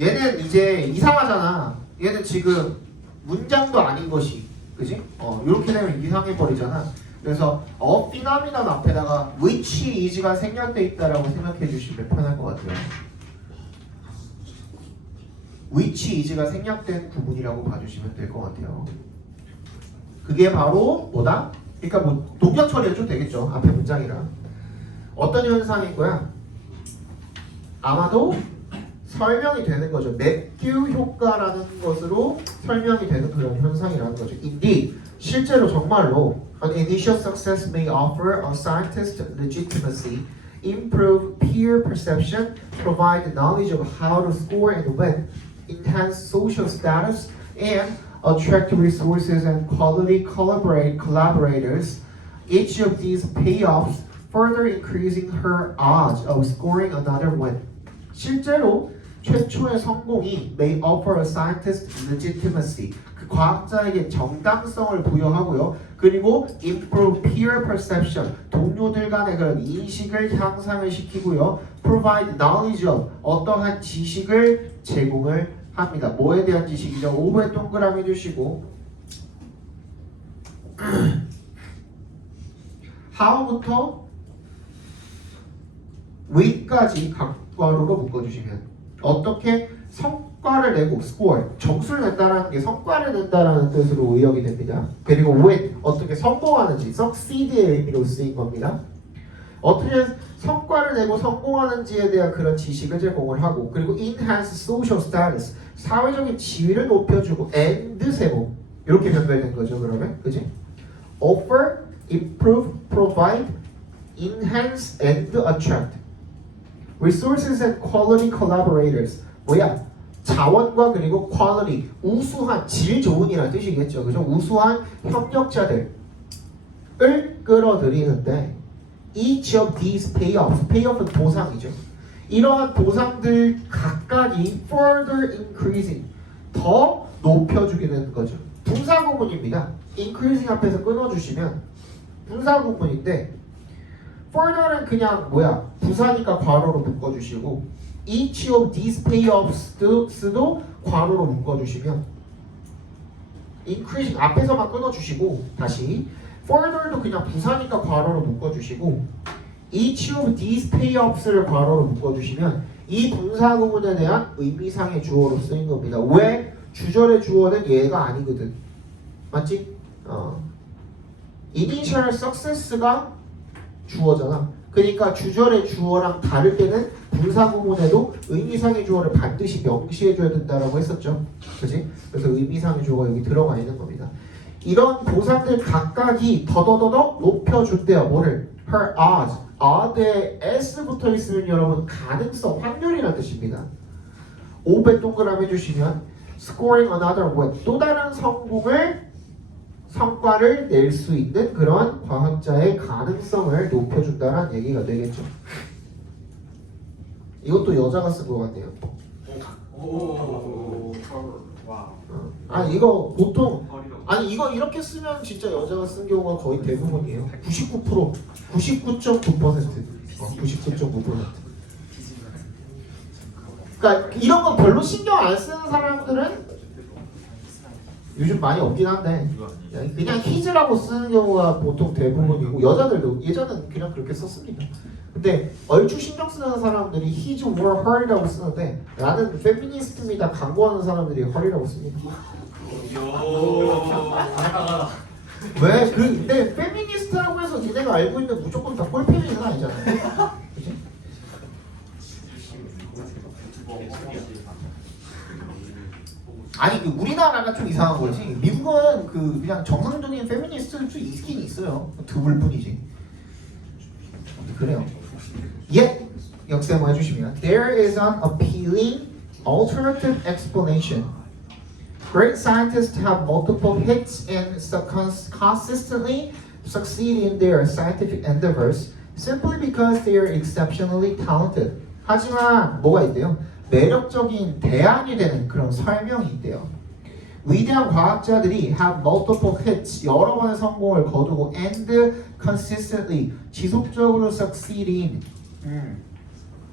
얘는 이제 이상하잖아. 얘는 지금 문장도 아닌 것이, 그지? 이렇게 되면 이상해 버리잖아. 그래서 phenomenon 앞에다가 which is가 생략돼 있다라고 생각해 주시면 편할 것 같아요. which is가 생략된 부분이라고 봐주시면 될 것 같아요. 그게 바로 뭐다? 그러니까 뭐 동작 처리해도 되겠죠. 앞에 문장이라. 어떤 현상인 거야? 아마도 설명이 되는 거죠. 매튜 효과라는 것으로 설명이 되는 그런 현상이라는 거죠. Indeed, 실제로 정말로 an initial success may offer a scientist legitimacy, improve peer perception, provide knowledge of how to score and win, enhance social status, and attract resources and quality collaborators. Each of these payoffs further increasing her odds of scoring another win. 실제로 최초의 성공이 may offer a scientist legitimacy. 그 과학자에게 정당성을 부여하고요. 그리고 improve peer perception. 동료들 간의 그런 인식을 향상을 시키고요. provide knowledge of. 어떠한 지식을 제공을 합니다. 뭐에 대한 지식이죠? 5번 동그라미 주시고 how부터 when까지 각 괄호로 묶어주시면 어떻게 성과를 내고 score, 점수를 낸다라는 게 성과를 낸다라는 뜻으로 의역이 됩니다. 그리고 when, 어떻게 성공하는지, succeed의 의미로 쓰인 겁니다. 어떻게 성과를 내고 성공하는지에 대한 그런 지식을 제공을 하고, 그리고 enhance social status, 사회적인 지위를 높여주고, and 세모 이렇게 변별된 거죠. 그러면 그지? offer, improve, provide, enhance, and attract. Resources and quality collaborators. 뭐야? 자원과 그리고 quality, 우수한, 질 좋은이라는 뜻이겠죠. 그죠? 우수한 협력자들을 끌어들이는데 each of these payoffs, payoff은 보상이죠. 이러한 보상들 각각이 further increasing, 더 높여주게 되는 거죠. 분사구문입니다. increasing 앞에서 끊어주시면 분사구문인데 further는 그냥 뭐야? 부사니까 괄호로 묶어주시고 each of these payoffs도 괄호로 묶어주시면 increasing 앞에서만 끊어주시고 다시 further도 그냥 부사니까 괄호로 묶어주시고 each of these payoffs를 괄호로 묶어주시면 이 분사구문에 대한 의미상의 주어로 쓰인 겁니다. 왜? 주절의 주어는 얘가 아니거든. 맞지? initial success가 주어잖아. 그러니까 주절의 주어랑 다를 때는 분사구문에도 의미상의 주어를 반드시 명시해줘야 된다라고 했었죠. 그지? 그래서 의미상의 주어가 여기 들어가 있는 겁니다. 이런 보상들 각각이 더더더더 높여준대요. 뭐를? Her odds. odd에 s 붙어 있으면 여러분 가능성, 확률이라는 뜻입니다. 5배 동그라미 해주시면 scoring another win. 또 다른 성과를 낼 수 있는 그런 과학자의 가능성을 높여준다는 얘기가 되겠죠. 이것도 여자가 쓴 것 같네요. 아니 이거 보통 이거 이렇게 쓰면 진짜 여자가 쓴 경우가 거의 대부분이에요. 99%, 99.9%, 99.9%. 그러니까 이런 거 별로 신경 안 쓰는 사람들은 요즘 많이 없긴 한데 그냥 히즈라고 쓰는 경우가 보통 대부분이고 여자들도 예전엔 그냥 그렇게 썼습니다. 근데 얼추 신경 쓰는 사람들이 his or her이라고 쓰는데 나는 페미니스트입니다 광고하는 사람들이 her이라고 씁니다. 왜? 근데 페미니스트라고 해서 얘네가 알고 있는 무조건 다 꼴페미는 아니잖아. 그치? 아니 우리나라가 좀 이상한 거지. 미국은 그냥 정상적인 페미니스트는 좀 있긴 있어요. 드물 뿐이지. 그래요. 예, 역세모 해주시면 There is an appealing alternative explanation. Great scientists have multiple hits and consistently succeed in their scientific endeavors simply because they are exceptionally talented. 하지만 뭐가 있대요? 매력적인 대안이 되는 그런 설명이 있대요. 위대한 과학자들이 have multiple hits, 여러 번의 성공을 거두고 and consistently, 지속적으로 succeeding,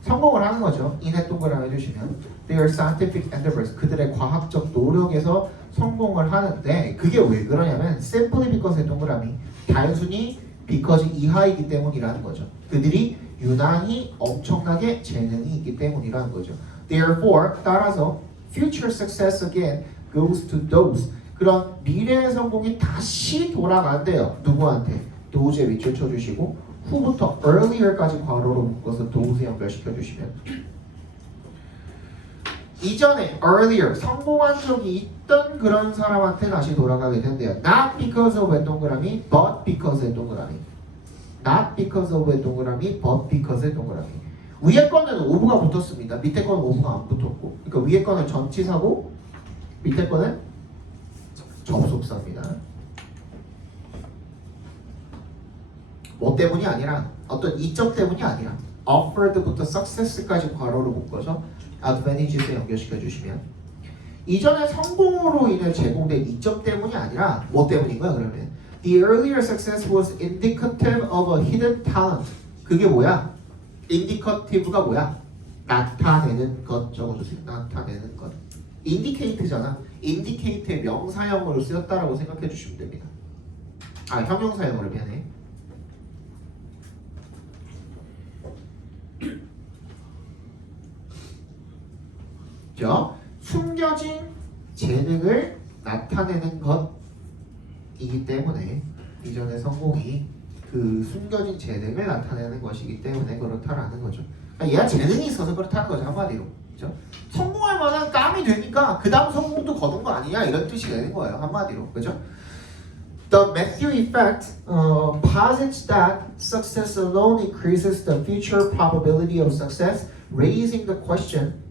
성공을 하는 거죠. 인해 동그라미 해주시면 their scientific endeavors, 그들의 과학적 노력에서 성공을 하는데 그게 왜 그러냐면 simply because의 동그라미, 단순히 because 이하이기 때문이라는 거죠. 그들이 유난히 엄청나게 재능이 있기 때문이라는 거죠. Therefore, 따라서 future success again goes to those, 그런 미래의 성공이 다시 돌아간대요. 누구한테? those에 밑줄 쳐주시고 후부터 earlier까지 괄호로 묶어서 those에 연결시켜 주시면 이전에 earlier 성공한 적이 있던 그런 사람한테 다시 돌아가게 된대요. Not because of의 동그라미, but because의 동그라미. Not because of의 동그라미, but because의 동그라미. 위에 거는 오브가 붙었습니다. 밑에 거는 오브가 안 붙었고, 그러니까 위에 거는 전치사고 밑에 거는 접속사입니다. 뭐 때문이 아니라 어떤 이점 때문이 아니라 offered부터 success까지 괄호로 묶어서 advantage에 연결시켜 주시면 이전의 성공으로 인해 제공된 이점 때문이 아니라 뭐 때문인가요? 그러면 the earlier success was indicative of a hidden talent. 그게 뭐야? indicative가 뭐야? 나타내는 것 적어주세요. 나타내는 것. indicate잖아. indicate의 명사형으로 쓰였다라고 생각해 주시면 됩니다. 아, 형용사형으로 미안해. 자, 숨겨진 재능을 나타내는 것이기 때문에 이전의 성공이 그 숨겨진 재능을 나타내는 것이기 때문에 그렇다라는 거죠. 그러니까 얘가 재능이 있어서 그렇다는 거죠, 한마디로. 그렇죠? 성공할 만한 깜이 되니까 그 다음 성공도 거둔 거 아니냐 이런 뜻이 되는 거예요, 한마디로. 그죠? The Matthew effect posits that success alone increases the future probability of success, raising the question,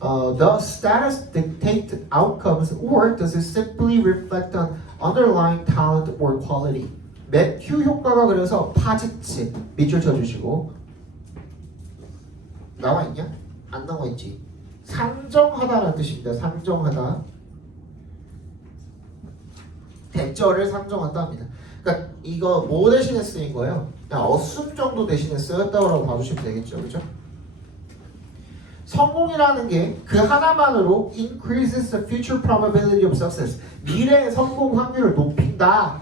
does status dictate outcomes or does it simply reflect on underlying talent or quality? 매튜 효과가 그래서 파지치 밑줄 쳐주시고 나와 있냐? 안 나와 있지. 상정하다라는 뜻입니다. 상정하다. 대절을 상정한다 합니다. 그러니까 이거 뭐 대신에 쓰인 거예요? 그냥 어순 정도 대신에 쓰였다고 봐주시면 되겠죠, 그렇죠? 성공이라는 게 그 하나만으로 increases the future probability of success, 미래의 성공 확률을 높인다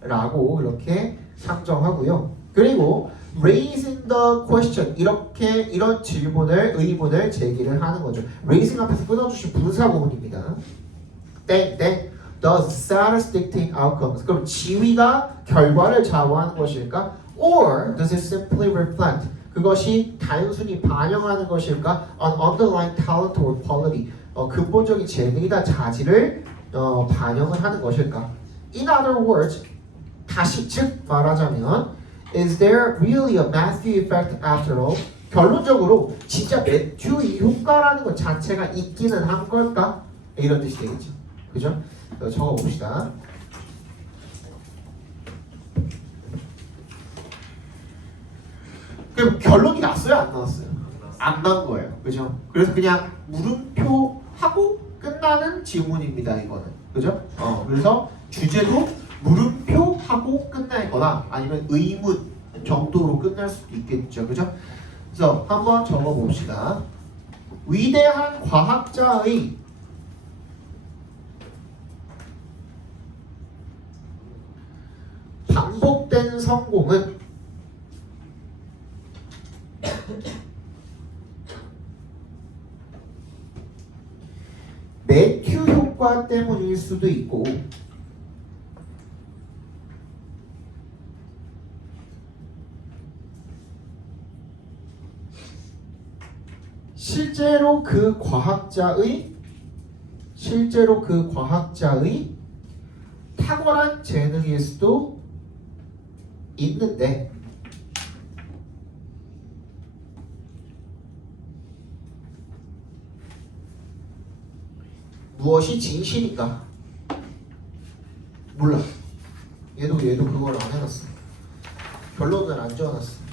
라고 이렇게 상정하고요. 그리고 raising the question, 이렇게 이런 질문을, 의문을 제기를 하는 거죠. raising 앞에서 끊어주신 분사구문입니다. 땡땡 does status dictate outcomes, 그럼 지위가 결과를 좌우하는 것일까? or does it simply reflect, 그것이 단순히 반영하는 것일까? on underlying talent or quality, 근본적인 재능이나 자질을 반영을 하는 것일까? In other words, 다시 즉 말하자면 is there really a Matthew effect after all? 결론적으로 진짜 매튜 이 효과라는 것 자체가 있기는 한 걸까? 이런 뜻이 되겠죠. 그죠? 적어봅시다. 그럼 결론이 났어요? 안 나왔어요? 안 난 거예요. 그죠? 그래서 그냥 물음표 하고 끝나는 지문입니다. 이거는. 그죠? 그래서 주제도 물음표 하고 끝날 거나 아니면 의문 정도로 끝날 수도 있겠죠. 그죠? 그래서 한번 적어봅시다. 위대한 과학자의 반복된 성공은 매튜 효과 때문일 수도 있고 실제로 그 과학자의 탁월한 재능일 수도 있는데 무엇이 진실인가? 몰라. 얘도 그걸 안 해놨어. 결론을 안 지어놨어.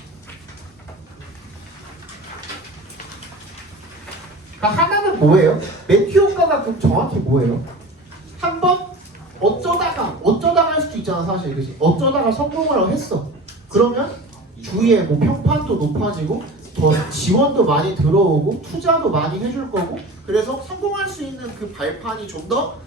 그러니까 하나는 뭐예요? 매튜 효과가 그럼 정확히 뭐예요? 한번 어쩌다가 할 수도 있잖아 사실, 그치? 어쩌다가 성공을 했어. 그러면 주위에 뭐 평판도 높아지고 더 지원도 많이 들어오고 투자도 많이 해줄 거고, 그래서 성공할 수 있는 그 발판이 좀 더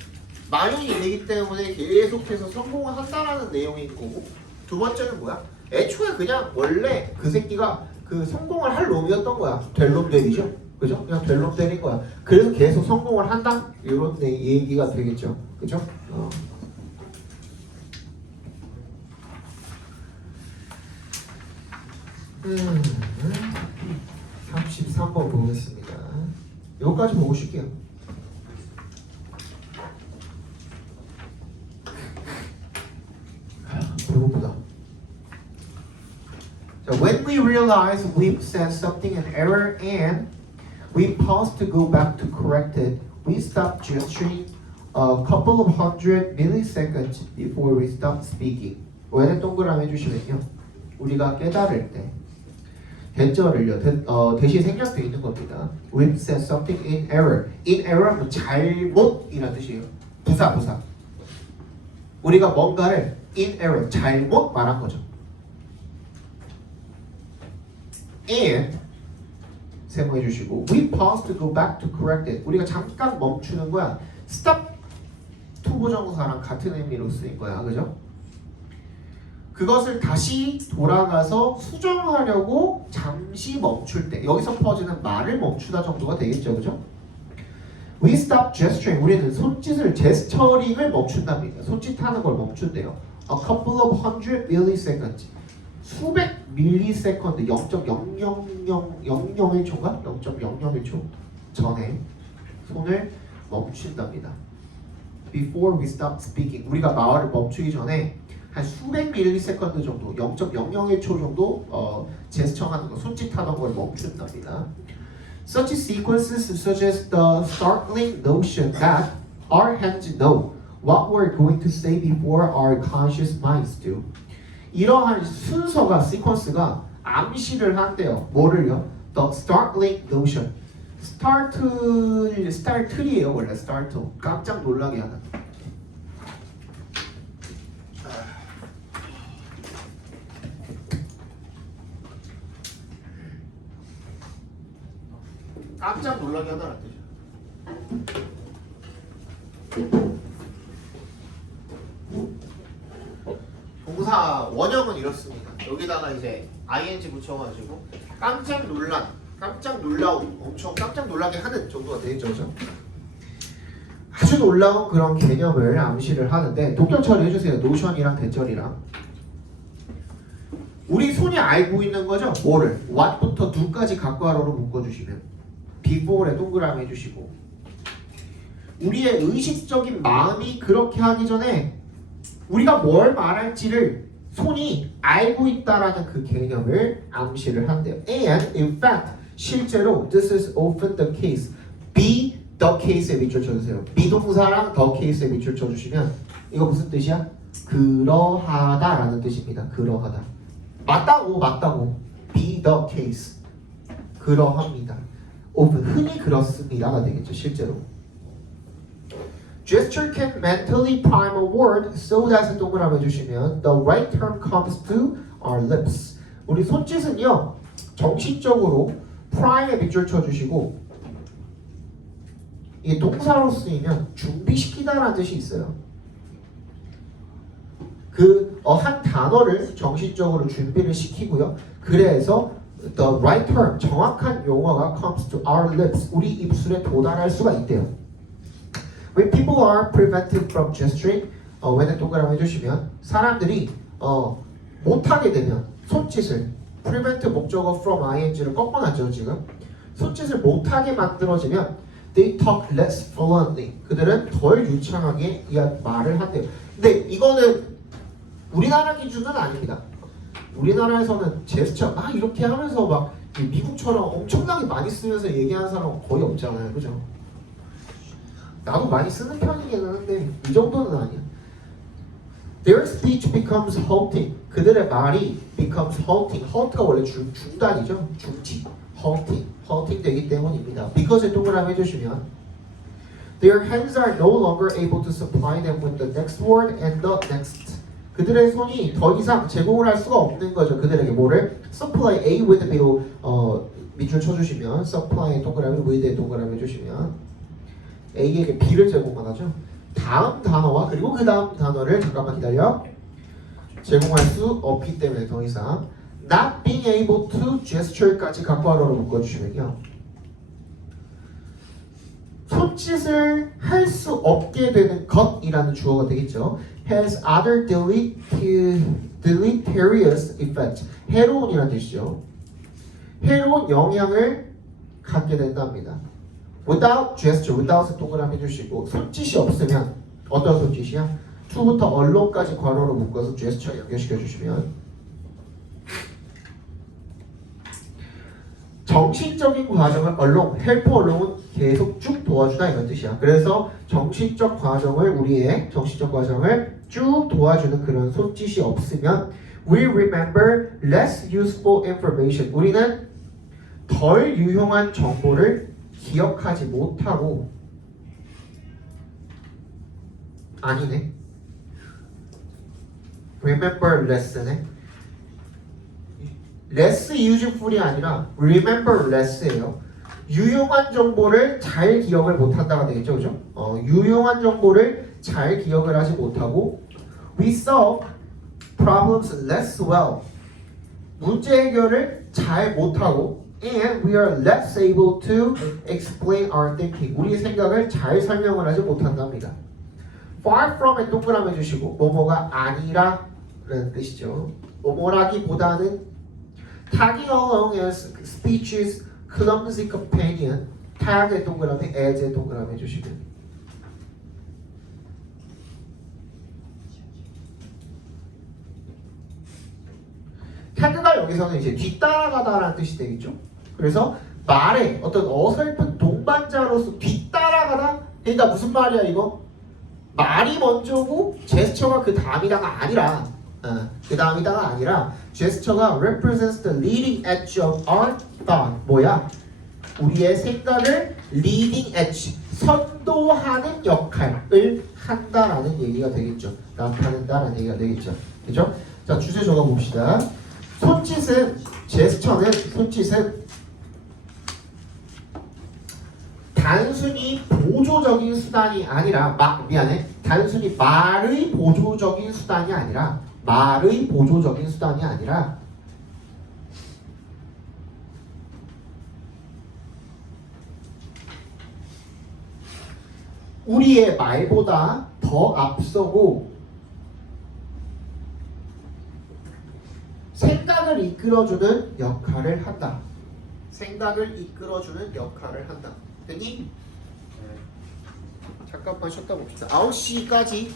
마련이 되기 때문에 계속해서 성공을 한다라는 내용인 거고, 두 번째는 뭐야? 애초에 그냥 원래 그 새끼가 그 성공을 할 놈이었던 거야. 될 놈 되리죠? 그죠? 그냥 될 놈 되는 거야. 그래서 계속 성공을 한다? 이런 얘기가 되겠죠. 그죠? 33번 보겠습니다. 여기까지 보고 쉴게요. 배고프다. 자, when we realize we've said something in error and we pause to go back to correct it, we stop gesturing a couple of hundred milliseconds before we stop speaking. when에 동그라미 해주시면요, 우리가 깨달을 때 대절을요 대시 생략되어 있는 겁니다. We've said something in error. In error은 잘못이라는 뜻이에요. 부사. 우리가 뭔가를 in error 잘못 말한 거죠. And 세모해 주시고 we pause to go back to correct it. 우리가 잠깐 멈추는 거야. stop 투부정사랑 같은 의미로 쓰인 거야. 그죠? 그것을 다시 돌아가서 수정하려고 잠시 멈출 때, 여기서 퍼지는 말을 멈추다 정도가 되겠죠. 그죠? We stop gesturing. 우리는 손짓을 제스처링을 멈춘답니다. 손짓하는 걸 멈춘대요. A couple of hundred milliseconds. 수백 밀리세컨드 0.00001초인가? 0.001초 전에 손을 멈춘답니다. Before we stop speaking. 우리가 말을 멈추기 전에 한 수백 밀리세컨드 정도, 0.001초 정도 제스처하는 거, 손짓하던 걸 멈춘답니다. Such sequences suggest the startling notion that our hands know what we're going to say before our conscious minds do. 이러한 순서가, 시퀀스가 암시를 한대요. 뭐를요? The startling notion. startle이에요 원래. start. 깜짝 놀라게 하는. 깜짝 놀라게 하다는 뜻이야. 동사 원형은 이렇습니다. 여기다가 이제 ing 붙여가지고 깜짝 놀라운, 엄청 깜짝 놀라게 하는 정도가 되겠죠, 그죠? 아주 놀라운 그런 개념을 암시를 하는데 독점 처리해주세요. 노션이랑 대절이랑. 우리 손이 알고 있는 거죠? 뭐를? what부터 do까지 각괄호로 묶어주시면 before에 동그라미 해주시고, 우리의 의식적인 마음이 그렇게 하기 전에 우리가 뭘 말할지를 손이 알고 있다라는 그 개념을 암시를 한대요. And in fact, 실제로 this is often the case. be the case에 밑줄 쳐주세요. 비동사랑 the case에 밑줄 쳐주시면 이거 무슨 뜻이야? 그러하다라는 뜻입니다. 그러하다. 맞다고. be the case. 그러합니다. often, 흔히 그렇습니다가 되겠죠. 실제로. Gesture can mentally prime a word so that 동그라미 해주시면 the right term comes to our lips. 우리 손짓은요, 정신적으로 prime에 밑줄 쳐주시고, 이 동사로 쓰이면 준비시키다라는 뜻이 있어요. 한 단어를 정신적으로 준비를 시키고요. 그래서 the right term, 정확한 용어가 comes to our lips, 우리 입술에 도달할 수가 있대요. When people are prevented from gesturing, when에 동그라미 해주시면 사람들이 못하게 되면 손짓을, prevent 목적어 from ing를 꺾어놨죠 지금. 손짓을 못하게 만들어지면 they talk less fluently. 그들은 덜 유창하게 말을 한대요. 근데 이거는 우리나라 기준은 아닙니다. 우리나라에서는 제스처 막 이렇게 하면서 막 미국처럼 엄청나게 많이 쓰면서 얘기하는 사람은 거의 없잖아요. 그죠? 나도 많이 쓰는 편이긴 한데 이 정도는 아니야. Their speech becomes halting. 그들의 말이 becomes halting. halt가 원래 중단이죠. 중지. halting 되기 때문입니다. because에 동그라미 해주시면 Their hands are no longer able to supply them with the next word and the next. 그들의 손이 더 이상 제공을 할 수가 없는 거죠. 그들에게 뭐를? supply A with B로 밑줄 쳐주시면 supply에 동그라미 with에 동그라미 해주시면 A에게 B를 제공만 하죠. 다음 단어와 그리고 그 다음 단어를 잠깐만 기다려. 제공할 수 없기 때문에 더 이상 not being able to gesture까지 각과로로 묶어주시면요. 손짓을 할 수 없게 되는 것이라는 주어가 되겠죠. has other deleterious effects. 해로운이라는 뜻이죠. 해로운 영향을 갖게 된답니다. without gesture, without 동그라미 해주시고 손짓이 없으면 어떤 손짓이야? to부터 along까지 괄호로 묶어서 gesture 연결시켜 주시면 정신적인 과정을 along, help along은 계속 쭉 도와주다 이런 뜻이야. 그래서 정신적 과정을 쭉 도와주는 그런 손짓이 없으면 we remember less useful information. 우리는 덜 유용한 정보를 기억하지 못하고 아니네. remember less네. less useful이 아니라 remember less예요. 유용한 정보를 잘 기억을 못한다가 되겠죠, 그죠? 유용한 정보를 잘 기억을 하지 못하고 we solve problems less well. 문제 해결을 잘 못하고 and we are less able to explain our thinking. 우리의 생각을 잘 설명을 하지 못한답니다. far from에 동그라미 해주시고 뭐뭐가 아니라라는 뜻이죠. 뭐뭐라기보다는 tagging along as speech's clumsy companion. tag의 동그라미, as의 동그라미 해주시고 태그가 여기서는 이제 뒤따라가다라는 뜻이 되겠죠. 그래서 말에 어떤 어설픈 동반자로서 뒤따라가다. 그러니까 무슨 말이야 이거? 말이 먼저고 제스처가 그 다음이다가 아니라 그 다음이다가 아니라 제스처가 represents the leading edge of our thought. 뭐야? 우리의 생각을 leading edge, 선도하는 역할을 한다라는 얘기가 되겠죠. 나타낸다라는 얘기가 되겠죠. 그죠? 자, 주제 적어봅시다. 손짓은 단순히 보조적인 수단이 아니라 단순히 말의 보조적인 수단이 아니라 우리의 말보다 더 앞서고 생각을 이끌어주는 역할을 한다. 됐니? 잠깐만 쉬었다 봅시다. 9시까지